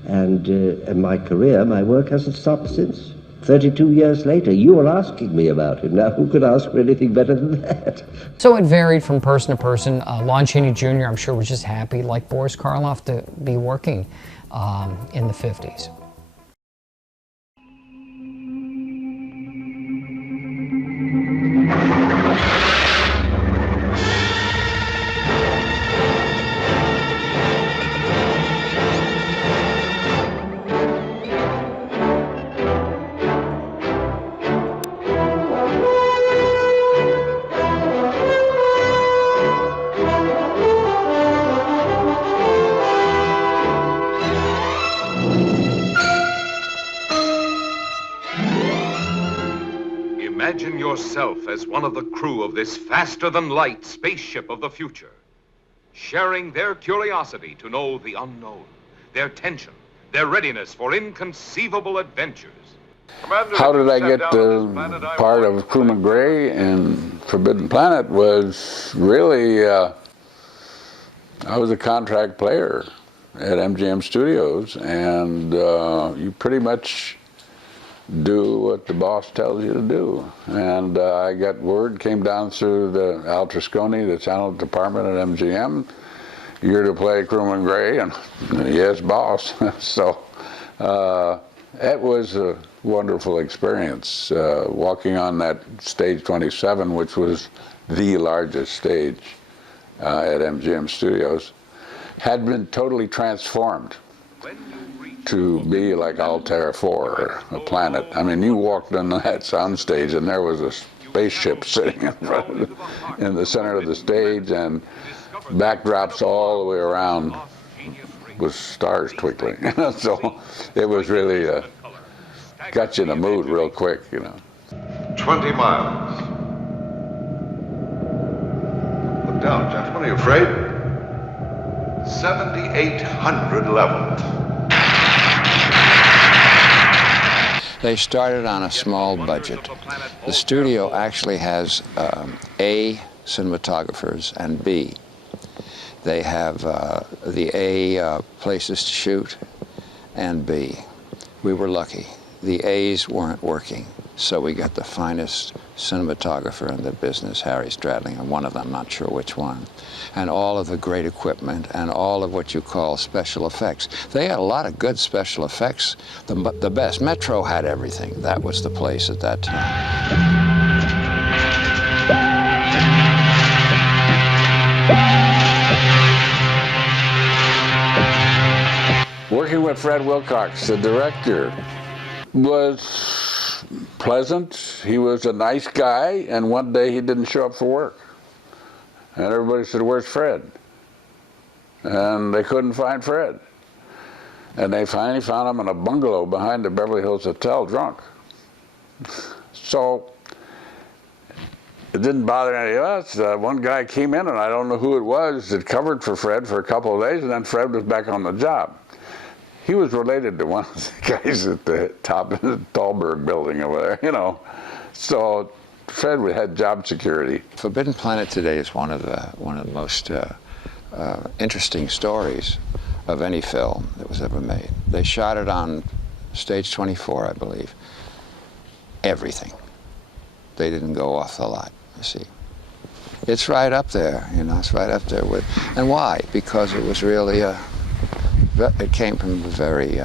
And in my career, my work hasn't stopped since. 32 years later, you are asking me about it. Now, who could ask for anything better than that? So it varied from person to person. Lon Chaney Jr., I'm sure, was just happy, like Boris Karloff, to be working in the 50s. Imagine yourself as one of the crew of this faster-than-light spaceship of the future, sharing their curiosity to know the unknown, their tension, their readiness for inconceivable adventures. How did I get the part of Crewman Gray in Forbidden Planet was really, I was a contract player at MGM Studios, and you pretty much do what the boss tells you to do. And I got word, came down through the Al Trisconi, the talent department at MGM, you're to play Crewman Gray, and yes, boss. So it was a wonderful experience, walking on that stage 27, which was the largest stage at MGM Studios, had been totally transformed to be like Altair 4, a planet. I mean, you walked on that soundstage and there was a spaceship sitting in the center of the stage, and backdrops all the way around with stars twinkling. So it was really got you in the mood real quick, you know. 20 miles. Look down, gentlemen, are you afraid? 7,800 level. They started on a small budget. The studio actually has A, cinematographers, and B. They have the A, places to shoot, and B. We were lucky. The A's weren't working, so we got the finest cinematographer in the business, Harry Stradling, and one of them, not sure which one, and all of the great equipment and all of what you call special effects. They had a lot of good special effects, the best. Metro had everything. That was the place at that time. Working with Fred Wilcox, the director, was pleasant. He was a nice guy, and one day he didn't show up for work. And everybody said, "Where's Fred?" And they couldn't find Fred. And they finally found him in a bungalow behind the Beverly Hills Hotel, drunk. So it didn't bother any of us. One guy came in, and I don't know who it was, that covered for Fred for a couple of days, and then Fred was back on the job. He was related to one of the guys at the top of the Thalberg building over there, you know. So Fred had job security. Forbidden Planet today is one of the most interesting stories of any film that was ever made. They shot it on stage 24, I believe. Everything. They didn't go off the lot, you see. It's right up there, you know, it's right up there with, and why? Because it was really it came from a very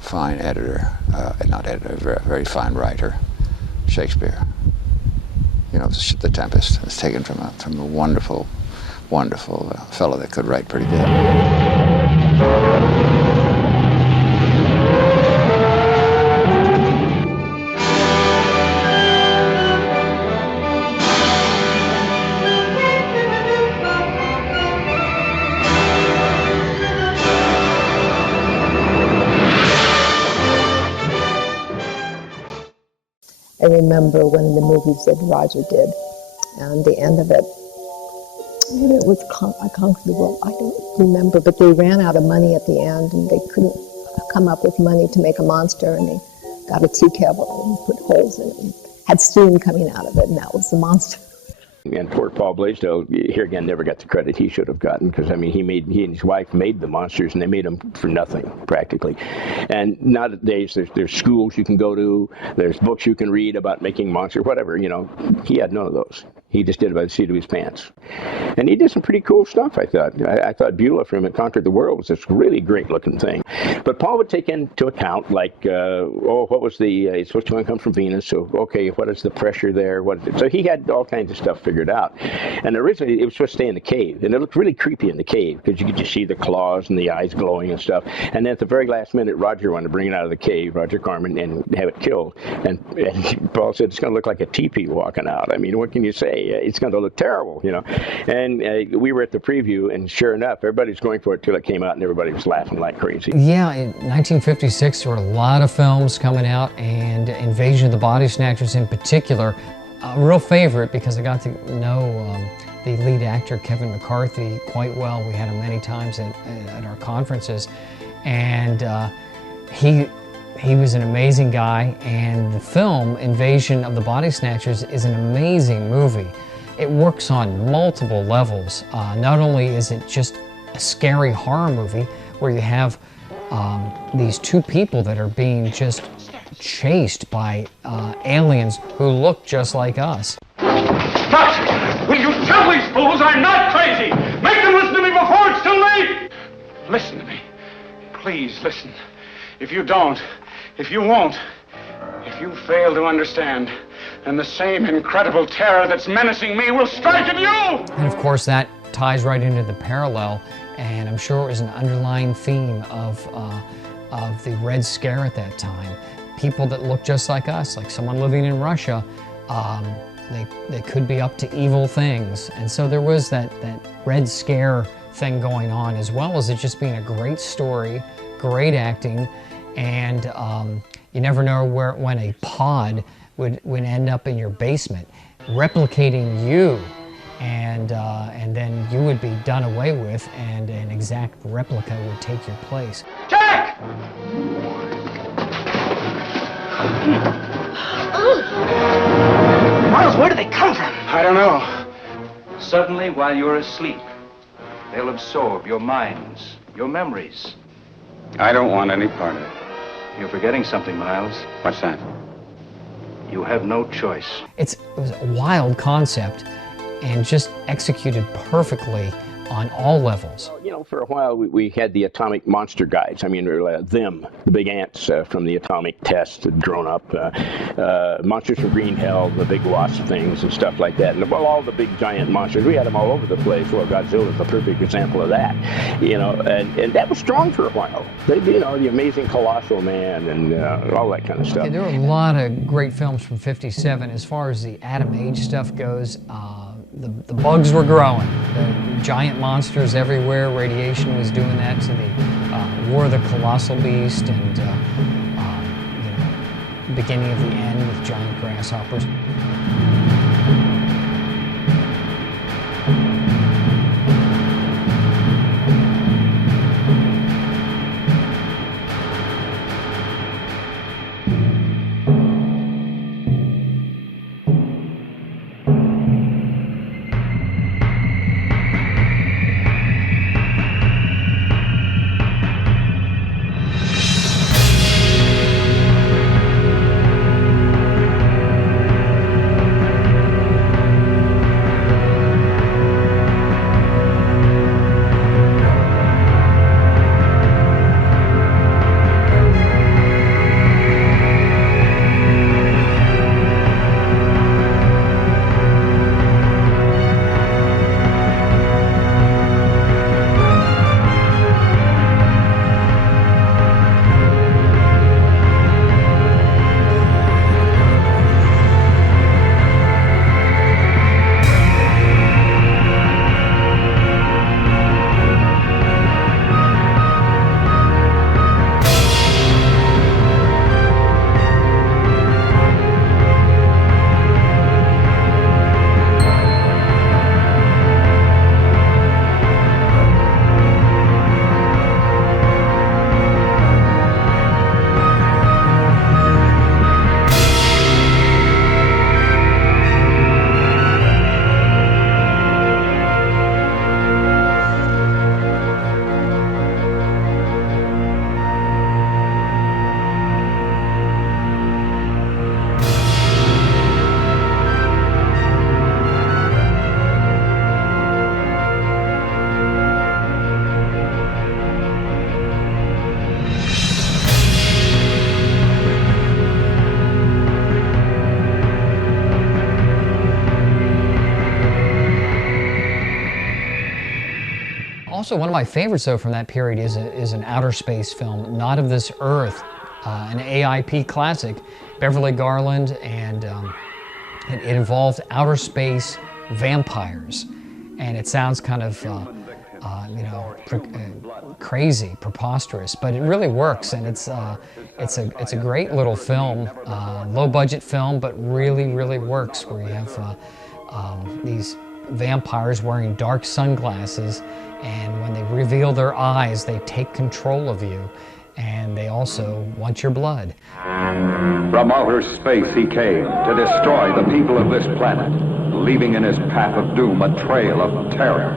fine editor, not editor, very fine writer, Shakespeare. You know, The Tempest. It's taken from a wonderful, wonderful fellow that could write pretty good. I remember one of the movies that Roger did, and the end of it, maybe it was I Conquer the World, I don't remember, but they ran out of money at the end, and they couldn't come up with money to make a monster, and they got a tea kettle and put holes in it, and had steam coming out of it, and that was the monster. And poor Paul Blaisdell, here again, never got the credit he should have gotten, because, I mean, he and his wife made the monsters, and they made them for nothing, practically. And nowadays, there's schools you can go to, there's books you can read about making monsters, whatever, you know. He had none of those. He just did it by the seat of his pants. And he did some pretty cool stuff, I thought. I thought Beulah from It Conquered the World was this really great-looking thing. But Paul would take into account, like, what was it's supposed to come from Venus, so, okay, what is the pressure there? So he had all kinds of stuff figured out. And originally, it was supposed to stay in the cave, and it looked really creepy in the cave, because you could just see the claws and the eyes glowing and stuff. And then at the very last minute, Roger wanted to bring it out of the cave, Roger Corman, and have it killed. And Paul said, it's going to look like a teepee walking out. I mean, what can you say? It's going to look terrible, you know. And we were at the preview, and sure enough, everybody's going for it till it came out, and everybody was laughing like crazy. Yeah, in 1956, there were a lot of films coming out, and Invasion of the Body Snatchers in particular, a real favorite, because I got to know the lead actor, Kevin McCarthy, quite well. We had him many times at our conferences, and he was an amazing guy, and the film, Invasion of the Body Snatchers, is an amazing movie. It works on multiple levels. Not only is it just a scary horror movie where you have these two people that are being just chased by aliens who look just like us. Stop! Will you tell these fools I'm not crazy? Make them listen to me before it's too late! Listen to me. Please listen. If you don't, if you won't, if you fail to understand, And the same incredible terror that's menacing me will strike at you! And of course that ties right into the parallel, and I'm sure it was an underlying theme of the Red Scare at that time. People that look just like us, like someone living in Russia, they could be up to evil things. And so there was that Red Scare thing going on, as well as it just being a great story, great acting, and you never know when a pod would end up in your basement, replicating you, and then you would be done away with, and an exact replica would take your place. Jack! Miles, where do they come from? I don't know. Suddenly, while you're asleep, they'll absorb your minds, your memories. I don't want any part of it. You're forgetting something, Miles. What's that? You have no choice. It was a wild concept and just executed perfectly on all levels. You know, for a while we had the atomic monster guys. I mean, them, the big ants from the atomic test had grown up. Monsters from Green Hell, the big wasp things and stuff like that. And well, all the big giant monsters, we had them all over the place. Well, Godzilla is the perfect example of that. You know, and that was strong for a while. You know, the Amazing Colossal Man and all that kind of stuff. Yeah, there were a lot of great films from '57. As far as the Atom Age stuff goes, the bugs were growing. The giant monsters everywhere. Radiation was doing that to the War of the Colossal Beast, and you know, beginning of the end with giant grasshoppers. Also, one of my favorites, though, from that period is an outer space film, Not of This Earth, an AIP classic, Beverly Garland, and it involved outer space vampires. And it sounds kind of, you know, crazy, preposterous, but it really works, and it's a great little film, low-budget film, but really, really works, where you have these vampires wearing dark sunglasses, and when they reveal their eyes, they take control of you, and they also want your blood. From outer space he came to destroy the people of this planet, leaving in his path of doom a trail of terror.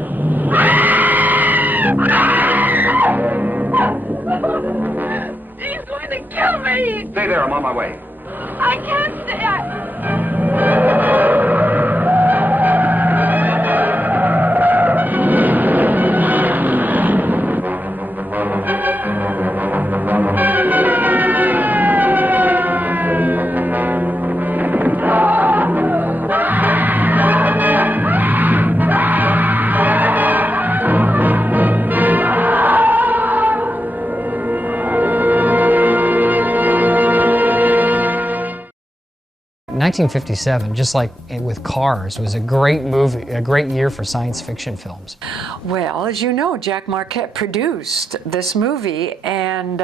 He's going to kill me! Stay there, I'm on my way. I can't stay. 1957, just like with Cars, was a great movie, a great year for science fiction films. Well, as you know, Jack Marquette produced this movie, and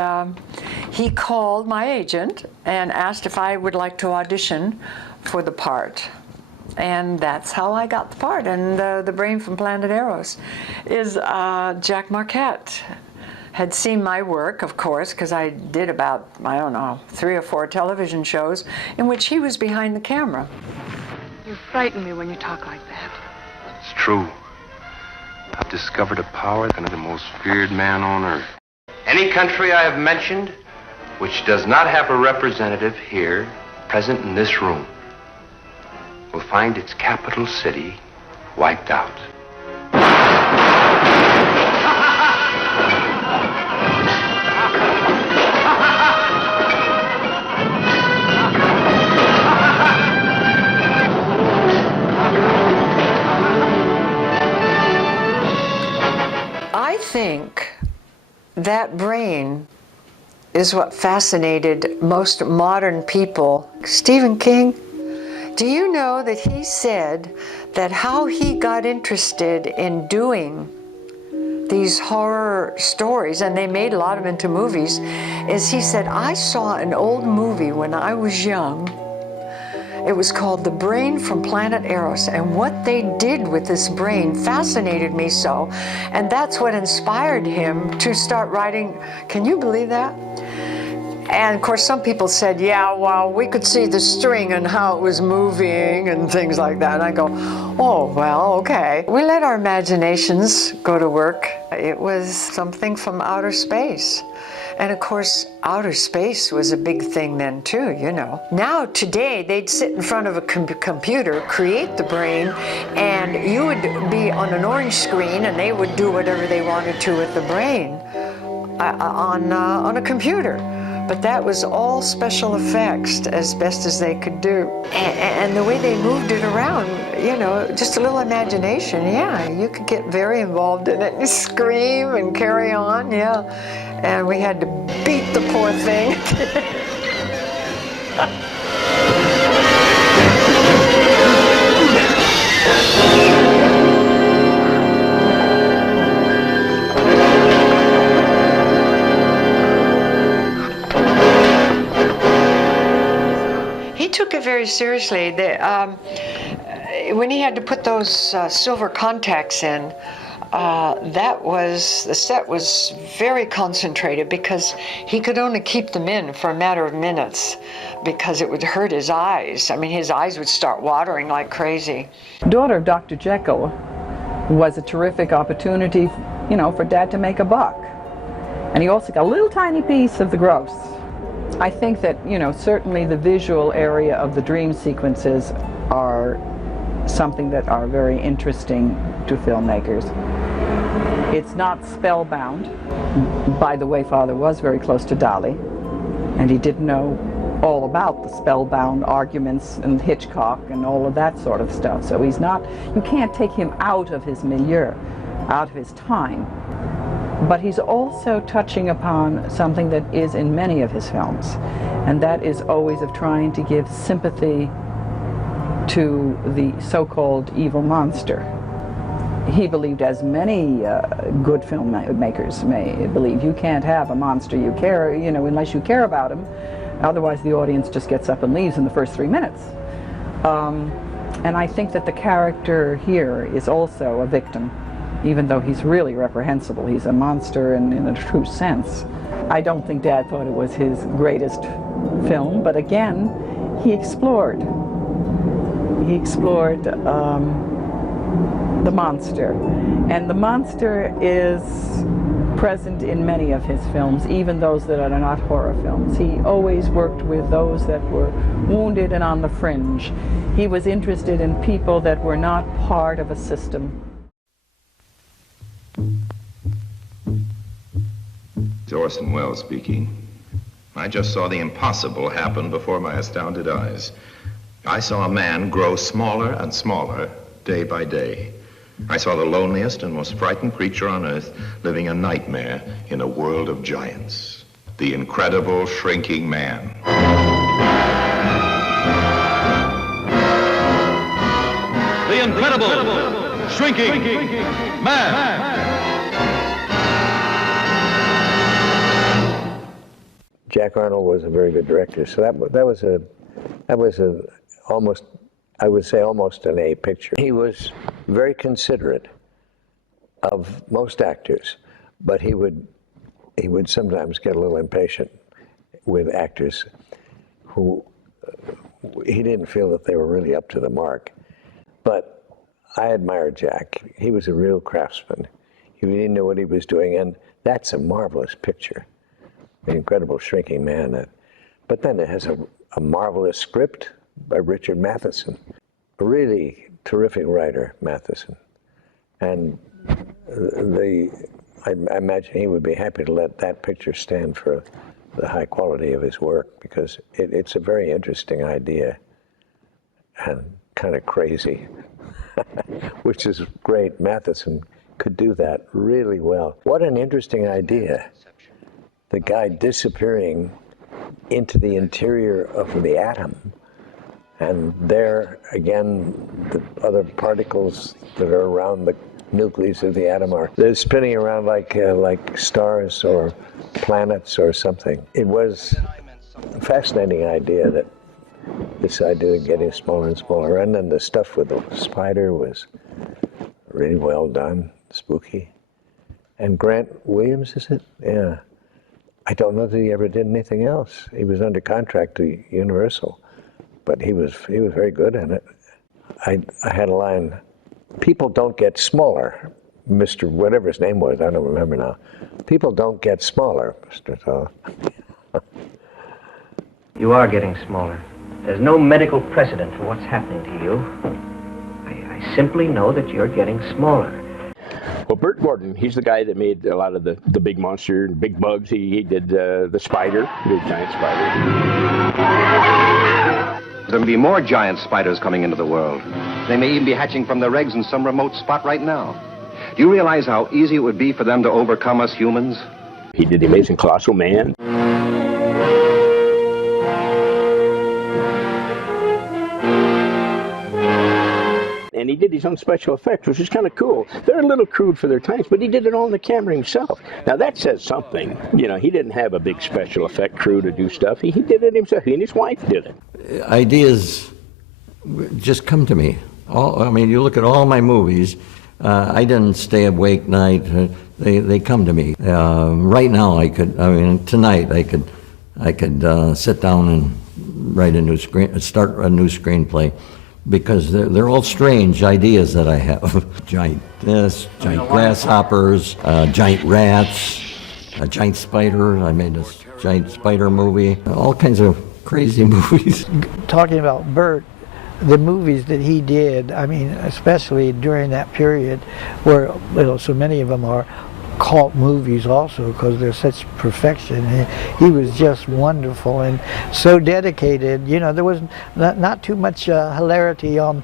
he called my agent and asked if I would like to audition for the part. And that's how I got the part. And the brain from Planet Arrows is Jack Marquette. Had seen my work, of course, because I did about, I don't know, 3 or 4 television shows in which he was behind the camera. You frighten me when you talk like that. It's true. I've discovered a power that is the most feared man on earth. Any country I have mentioned which does not have a representative here, present in this room, will find its capital city wiped out. I think that brain is what fascinated most modern people. Stephen King, do you know that he said that how he got interested in doing these horror stories, and they made a lot of them into movies, is he said, I saw an old movie when I was young. It was called The Brain from Planet Arrows, and what they did with this brain fascinated me so, and that's what inspired him to start writing. Can you believe that? And of course some people said, yeah, well, we could see the string and how it was moving and things like that. And I go, oh, well, okay. We let our imaginations go to work. It was something from outer space. And of course, outer space was a big thing then too, you know. Now, today, they'd sit in front of a computer, create the brain, and you would be on an orange screen and they would do whatever they wanted to with the brain on a computer. But that was all special effects as best as they could do. And the way they moved it around, you know, just a little imagination, yeah, you could get very involved in it and scream and carry on, yeah. And we had to beat the poor thing. He took it very seriously. When he had to put those silver contacts in, the set was very concentrated because he could only keep them in for a matter of minutes because it would hurt his eyes. I mean, his eyes would start watering like crazy. Daughter of Dr. Jekyll was a terrific opportunity, you know, for Dad to make a buck. And he also got a little tiny piece of the gross. I think that, you know, certainly the visual area of the dream sequences are something that are very interesting to filmmakers. It's not spellbound. By the way, Father was very close to Dali, and he did know all about the spellbound arguments and Hitchcock and all of that sort of stuff. So he's not, you can't take him out of his milieu, out of his time. But he's also touching upon something that is in many of his films, and that is always of trying to give sympathy to the so-called evil monster. He believed, as many good filmmakers may believe, you can't have a monster you care, you know, unless you care about him. Otherwise, the audience just gets up and leaves in the first 3 minutes. And I think that the character here is also a victim, even though he's really reprehensible. He's a monster in a true sense. I don't think Dad thought it was his greatest film, but again, he explored. He explored the monster. And the monster is present in many of his films, even those that are not horror films. He always worked with those that were wounded and on the fringe. He was interested in people that were not part of a system. It's Orson Welles speaking. I just saw the impossible happen before my astounded eyes. I saw a man grow smaller and smaller day by day. I saw the loneliest and most frightened creature on earth living a nightmare in a world of giants. The incredible shrinking man. incredible shrinking man. Jack Arnold was a very good director, so that was a almost, I would say, almost an A picture. He was very considerate of most actors, but he would sometimes get a little impatient with actors who he didn't feel that they were really up to the mark. But I admired Jack. He was a real craftsman. He really knew what he was doing, and that's a marvelous picture. The Incredible Shrinking Man. But then it has a marvelous script by Richard Matheson. A really terrific writer, Matheson. And I imagine he would be happy to let that picture stand for the high quality of his work, because it's a very interesting idea and kind of crazy, which is great. Matheson could do that really well. What an interesting idea. The guy disappearing into the interior of the atom, and there again the other particles that are around the nucleus of the atom they're spinning around like stars or planets or something. It was a fascinating idea, that this idea of getting smaller and smaller, and then the stuff with the spider was really well done, spooky. And Grant Williams, is it? Yeah. I don't know that he ever did anything else. He was under contract to Universal, but he was very good in it. I had a line, "People don't get smaller," Mr. whatever his name was, I don't remember now. "People don't get smaller, Mr. Thaw." You are getting smaller. There's no medical precedent for what's happening to you. I simply know that you're getting smaller. Well, Bert Gordon, he's the guy that made a lot of the big monster and big bugs. He did the spider, the giant spider. There'll be more giant spiders coming into the world. They may even be hatching from their eggs in some remote spot right now. Do you realize how easy it would be for them to overcome us humans? He did The Amazing Colossal Man. And he did his own special effects, which is kind of cool. They're a little crude for their times, but he did it all on the camera himself. Now that says something. You know, he didn't have a big special effect crew to do stuff. He did it himself. He and his wife did it. Ideas just come to me. I mean, you look at all my movies, I didn't stay awake night. They come to me. Right now, tonight I could sit down and write start a new screenplay. Because they're all strange ideas that I have. Giant grasshoppers, giant rats, a giant spider. I made a giant spider movie. All kinds of crazy movies. Talking about Bert, the movies that he did, I mean, especially during that period where so many of them are cult movies also, because they're such perfection. He was just wonderful and so dedicated. You know, there was not too much hilarity on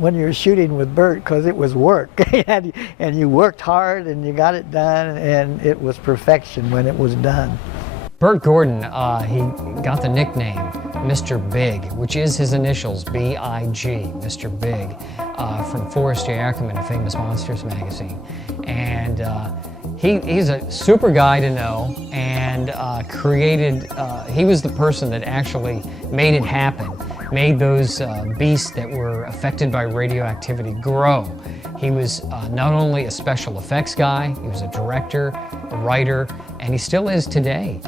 when you were shooting with Bert, because it was work. And you worked hard and you got it done, and it was perfection when it was done. Bert Gordon, he got the nickname Mr. Big, which is his initials, B-I-G, Mr. Big, from Forrest J. Ackerman of Famous Monsters magazine. And he's a super guy to know, and he was the person that actually made it happen, made those beasts that were affected by radioactivity grow. He was not only a special effects guy, he was a director, a writer, and he still is today.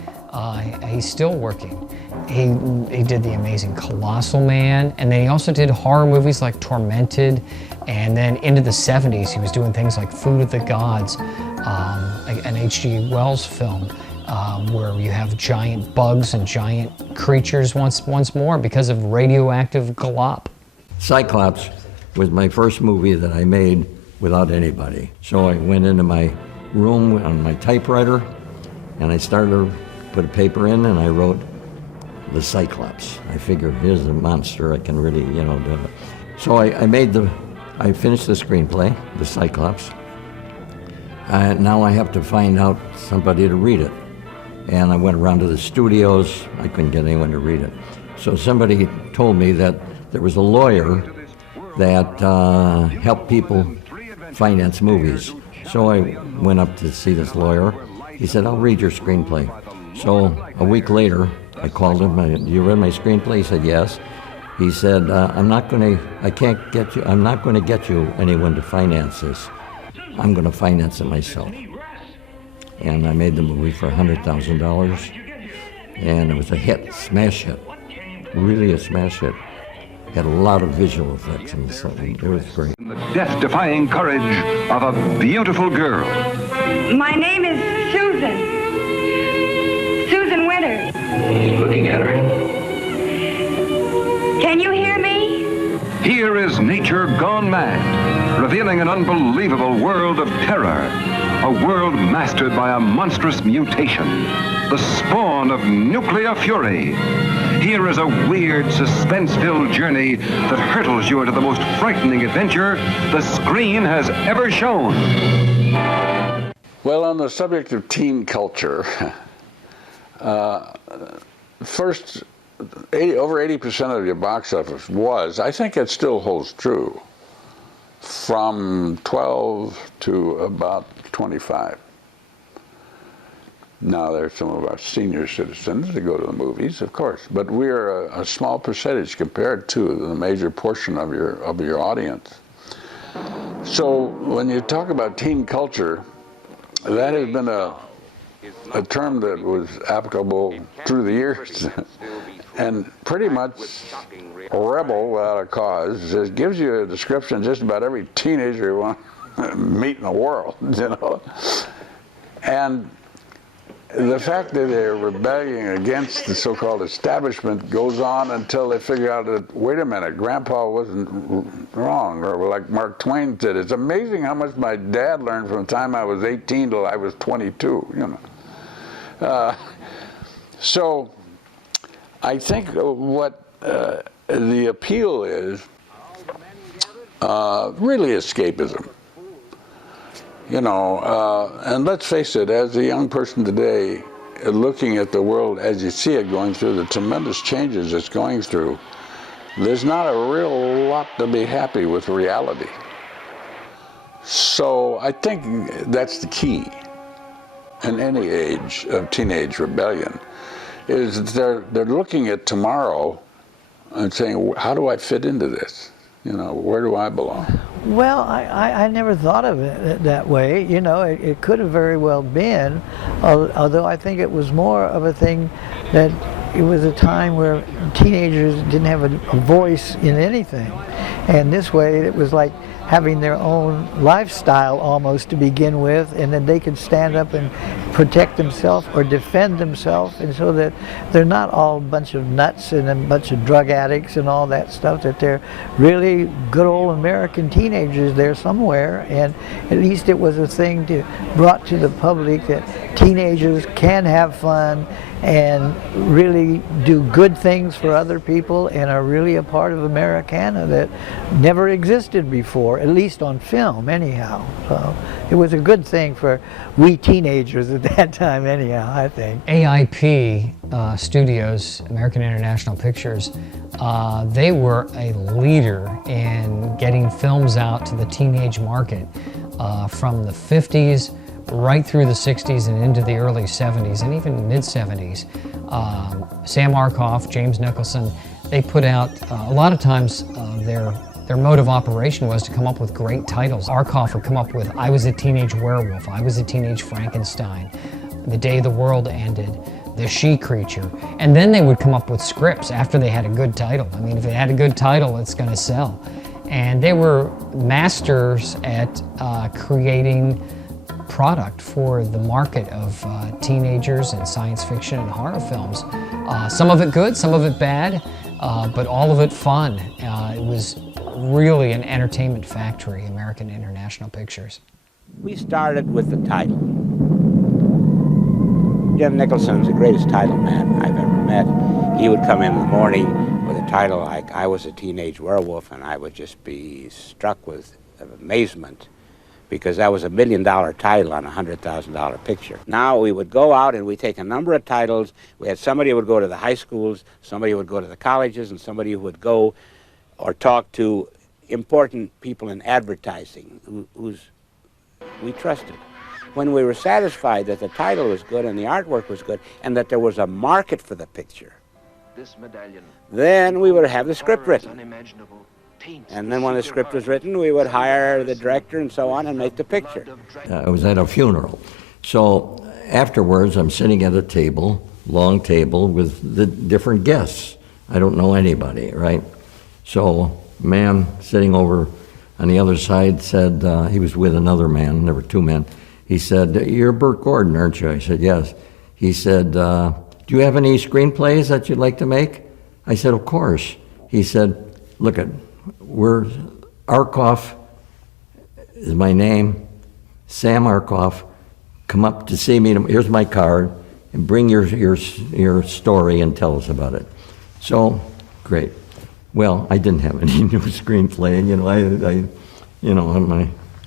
He's still working. He did The Amazing Colossal Man, and then he also did horror movies like Tormented, and then into the 70s he was doing things like Food of the Gods, an H.G. Wells film, where you have giant bugs and giant creatures once more because of radioactive glop. Cyclops was my first movie that I made without anybody. So I went into my room on my typewriter, and I started to put a paper in, and I wrote the Cyclops. I figured, here's a monster, I can really, do it. So I finished the screenplay, the Cyclops. Now I have to find out somebody to read it. And I went around to the studios, I couldn't get anyone to read it. So somebody told me that there was a lawyer that help people finance movies. So I went up to see this lawyer. He said, I'll read your screenplay. So a week later, I called him. You read my screenplay? He said, yes. He said, I'm not going to get you anyone to finance this. I'm going to finance it myself. And I made the movie for $100,000. And it was a hit, smash hit. Really a smash hit. Had a lot of visual effects and something. It was great. The death-defying courage of a beautiful girl. My name is Susan. Susan Winters. He's looking at her. Can you hear me? Here is nature gone mad, revealing an unbelievable world of terror. A world mastered by a monstrous mutation, the spawn of nuclear fury. Here is a weird, suspense-filled journey that hurtles you into the most frightening adventure the screen has ever shown. Well, on the subject of teen culture, first, over 80% of your box office was, I think it still holds true, from 12 to about 25. Now, there's some of our senior citizens that go to the movies, of course, but we're a small percentage compared to the major portion of your audience. So when you talk about teen culture, that has been a term that was applicable through the years. And pretty much a rebel without a cause. It gives you a description of just about every teenager you want to meet in the world, you know. And the fact that they're rebelling against the so-called establishment goes on until they figure out that, wait a minute, Grandpa wasn't wrong. Or like Mark Twain said, it's amazing how much my dad learned from the time I was 18 till I was 22, you know. So I think what the appeal is really escapism. You know, and let's face it, as a young person today, looking at the world as you see it going through the tremendous changes it's going through, there's not a real lot to be happy with reality. So I think that's the key in any age of teenage rebellion, is that they're looking at tomorrow and saying, how do I fit into this? You know, where do I belong? Well, I never thought of it that way. You know, it could have very well been, although I think it was more of a thing that it was a time where teenagers didn't have a voice in anything. And this way it was like having their own lifestyle almost to begin with, and then they could stand up and protect themselves or defend themselves, and so that they're not all a bunch of nuts and a bunch of drug addicts and all that stuff, that they're really good old American teenagers there somewhere. And at least it was a thing brought to the public that teenagers can have fun and really do good things for other people and are really a part of Americana that never existed before, at least on film anyhow. So it was a good thing for we teenagers at that time anyhow, I think. AIP Studios, American International Pictures, they were a leader in getting films out to the teenage market from the 50s right through the 60s and into the early 70s and even mid-70s. Sam Arkoff, James Nicholson, they put out, a lot of times their mode of operation was to come up with great titles. Arkoff would come up with, I Was a Teenage Werewolf, I Was a Teenage Frankenstein, The Day the World Ended, The She-Creature, and then they would come up with scripts after they had a good title. I mean, if it had a good title, it's going to sell. And they were masters at creating product for the market of teenagers and science fiction and horror films. Some of it good, some of it bad, but all of it fun. It was really an entertainment factory, American International Pictures. We started with the title. Jim Nicholson's the greatest title man I've ever met. He would come in the morning with a title like I Was a Teenage Werewolf, and I would just be struck with amazement, because that was $1 million title on a $100,000 picture. Now we would go out and we take a number of titles. We had somebody who would go to the high schools, somebody who would go to the colleges, and somebody who would go or talk to important people in advertising who's we trusted. When we were satisfied that the title was good and the artwork was good and that there was a market for the picture, then we would have the script written. And then when the script was written, we would hire the director and so on and make the picture. I was at a funeral. So afterwards, I'm sitting at a table, long table, with the different guests. I don't know anybody, right? So a man sitting over on the other side said, he was with another man, there were two men. He said, "You're Bert Gordon, aren't you?" I said, "Yes." He said, "Do you have any screenplays that you'd like to make?" I said, "Of course." He said, "Look, we're Arkoff is my name, Sam Arkoff. Come up to see me. Here's my card, and bring your story and tell us about it." So, great. Well, I didn't have any new screenplay, and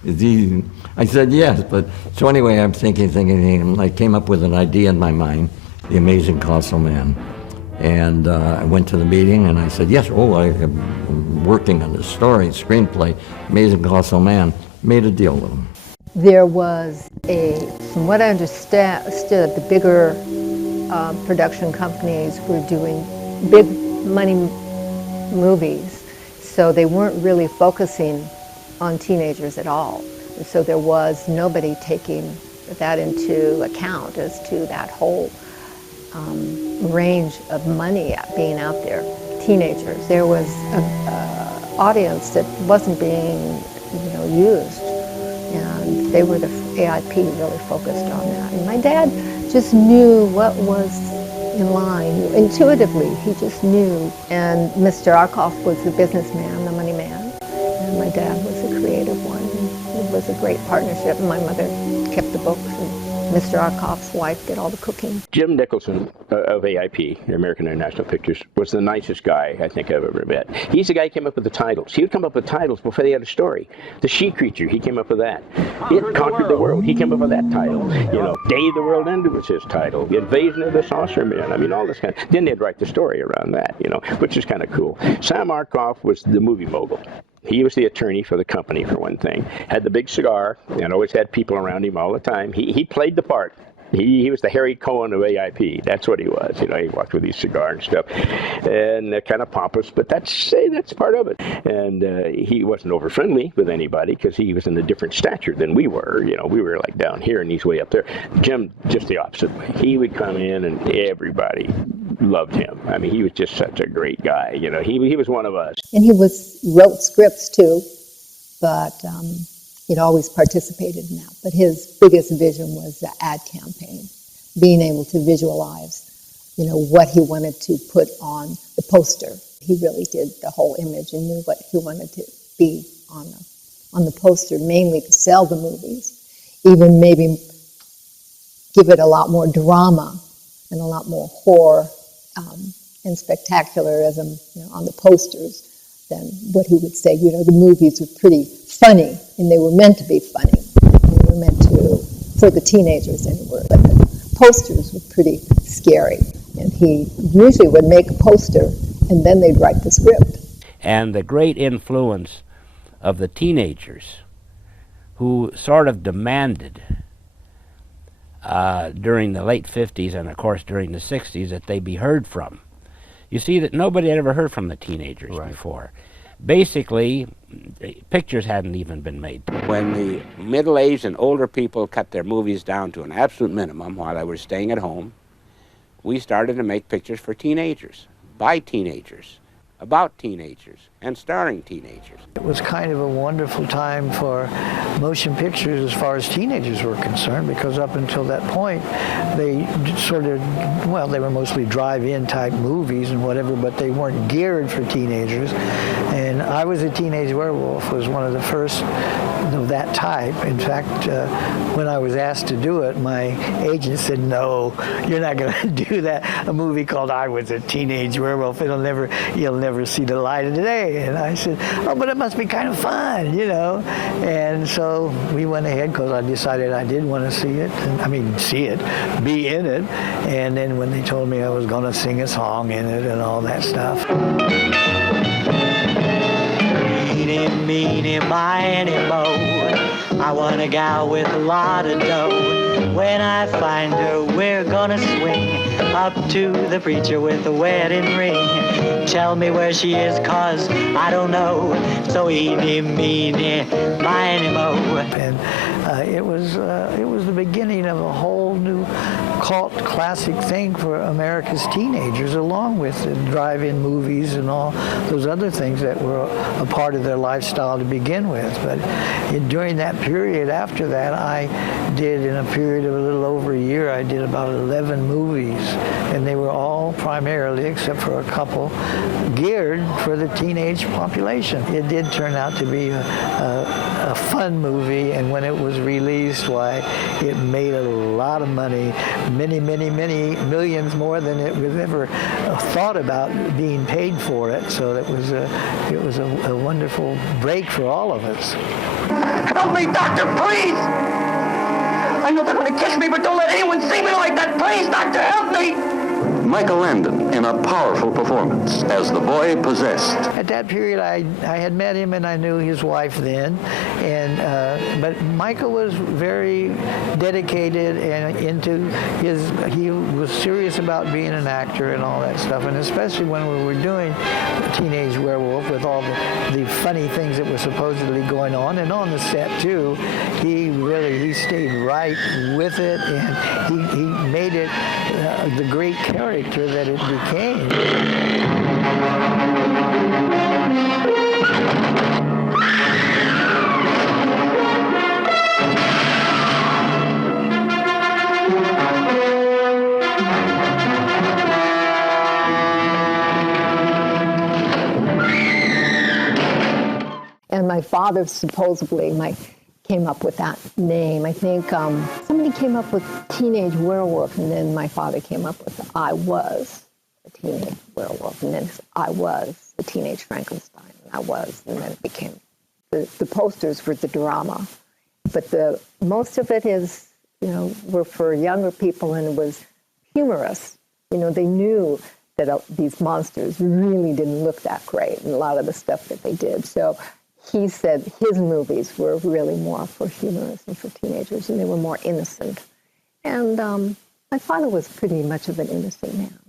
it's easy. I said yes, but so anyway, I'm thinking. I came up with an idea in my mind, The Amazing Colossal Man. And I went to the meeting and I said, yes, I'm working on this story, screenplay, Amazing Colossal Man. Made a deal with him. There was from what I understood, the bigger production companies were doing big money movies, so they weren't really focusing on teenagers at all. And so there was nobody taking that into account as to that whole range of money being out there. Teenagers, there was an audience that wasn't being used, and they were the AIP really focused on that. And my dad just knew what was in line. Intuitively, he just knew. And Mr. Arkoff was the businessman, the money man, and my dad was the creative one. It was a great partnership. My mother kept the books, and Mr. Arkoff's wife did all the cooking. Jim Nicholson of AIP, American International Pictures, was the nicest guy I think I've ever met. He's the guy who came up with the titles. He would come up with titles before they had a story. The She Creature, he came up with that. It Conquered the World, he came up with that title. Day the World Ended was his title. The Invasion of the Saucer Men, all this kind of... Then they'd write the story around that, which is kind of cool. Sam Arkoff was the movie mogul. He was the attorney for the company, for one thing. Had the big cigar and always had people around him all the time. He played the part. He was the Harry Cohen of AIP. That's what he was. He walked with his cigar and stuff, and kind of pompous. But that's part of it. And he wasn't over friendly with anybody because he was in a different stature than we were. We were like down here, and he's way up there. Jim, just the opposite way. He would come in, and everybody loved him. He was just such a great guy. He was one of us. And he wrote scripts too, but he'd always participated in that. But his biggest vision was the ad campaign, being able to visualize, what he wanted to put on the poster. He really did the whole image and knew what he wanted to be on the poster, mainly to sell the movies, even maybe give it a lot more drama and a lot more horror and spectacularism on the posters than what he would say. The movies were pretty funny, and they were meant to be funny. They were meant to, for the teenagers anyway, but the posters were pretty scary. And he usually would make a poster, and then they'd write the script. And the great influence of the teenagers who sort of demanded during the late 50s and, of course, during the 60s that they be heard from. You see that nobody had ever heard from the teenagers before. Basically, pictures hadn't even been made. When the middle-aged and older people cut their movies down to an absolute minimum while they were staying at home, we started to make pictures for teenagers, by teenagers, about teenagers, and starring teenagers. It was kind of a wonderful time for motion pictures as far as teenagers were concerned, because up until that point, they they were mostly drive-in type movies and whatever, but they weren't geared for teenagers. And I Was a Teenage Werewolf was one of the first of that type. In fact, when I was asked to do it, my agent said, "No, you're not going to do that. A movie called I Was a Teenage Werewolf, you'll never see the light of day." And I said, "Oh, but it must be kind of fun, And so we went ahead because I decided I did want to see it. Be in it. And then when they told me I was going to sing a song in it and all that stuff. eeny, meeny, miny, mo. I want a gal with a lot of dough. When I find her, we're gonna swing up to the preacher with a wedding ring. Tell me where she is, 'cause I don't know. So eeny, meeny, miny, mo. And it was the beginning of a whole new cult classic thing for America's teenagers, along with the drive-in movies and all those other things that were a part of their lifestyle to begin with. But during that period after that, I did, in a period of a little over a year, I did about 11 movies, and they were all primarily, except for a couple, geared for the teenage population. It did turn out to be a fun movie, and when it was released, why, it made a lot of money, many, many, many millions more than it was ever thought about being paid for it. So it was a wonderful break for all of us. Help me, doctor, please! I know they're going to kiss me, but don't let anyone see me like that. Please, doctor, help me! Michael Landon in a powerful performance as the boy possessed. At that period, I had met him and I knew his wife then, and but Michael was very dedicated and he was serious about being an actor and all that stuff, and especially when we were doing Teenage Werewolf with all the funny things that were supposedly going on, and on the set too, he stayed right with it, and he made it the great character that it became. And my father supposedly came up with that name. I think somebody came up with Teenage Werewolf, and then my father came up with I Was a Teenage Werewolf, and then I Was the Teenage Frankenstein, and then it became, the posters were the drama. But most of it is, were for younger people, and it was humorous. They knew that these monsters really didn't look that great, and a lot of the stuff that they did. So he said his movies were really more for humorous and for teenagers, and they were more innocent. And my father was pretty much of an innocent man.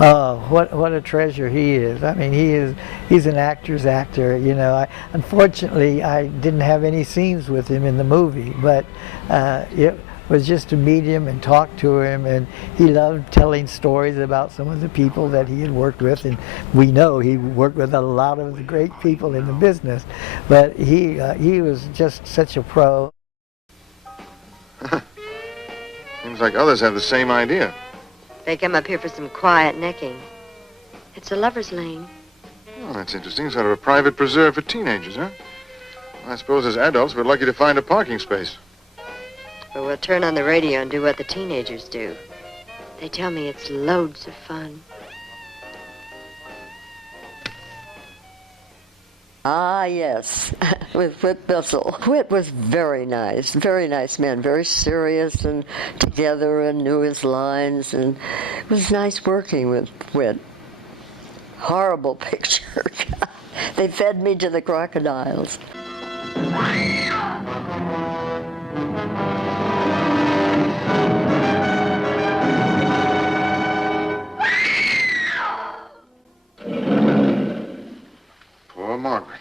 Oh, what a treasure he is. I mean, he's an actor's actor. Unfortunately, I didn't have any scenes with him in the movie, but it was just to meet him and talk to him, and he loved telling stories about some of the people that he had worked with, and we know he worked with a lot of the great people in the business, but he was just such a pro. Seems like others have the same idea. They come up here for some quiet necking. It's a lover's lane. Oh, that's interesting. Sort of a private preserve for teenagers, huh? I suppose as adults we're lucky to find a parking space. But we'll turn on the radio and do what the teenagers do. They tell me it's loads of fun. Ah, yes, with Whit Bissell. Whit was very nice man, very serious and together and knew his lines, and it was nice working with Whit. Horrible picture. They fed me to the crocodiles. Poor Margaret.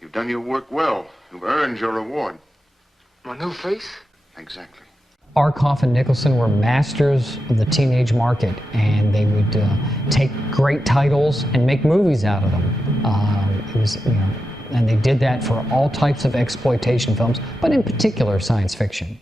You've done your work well. You've earned your reward. My new face? Exactly. Arkoff and Nicholson were masters of the teenage market, and they would take great titles and make movies out of them. It was, and they did that for all types of exploitation films, but in particular science fiction.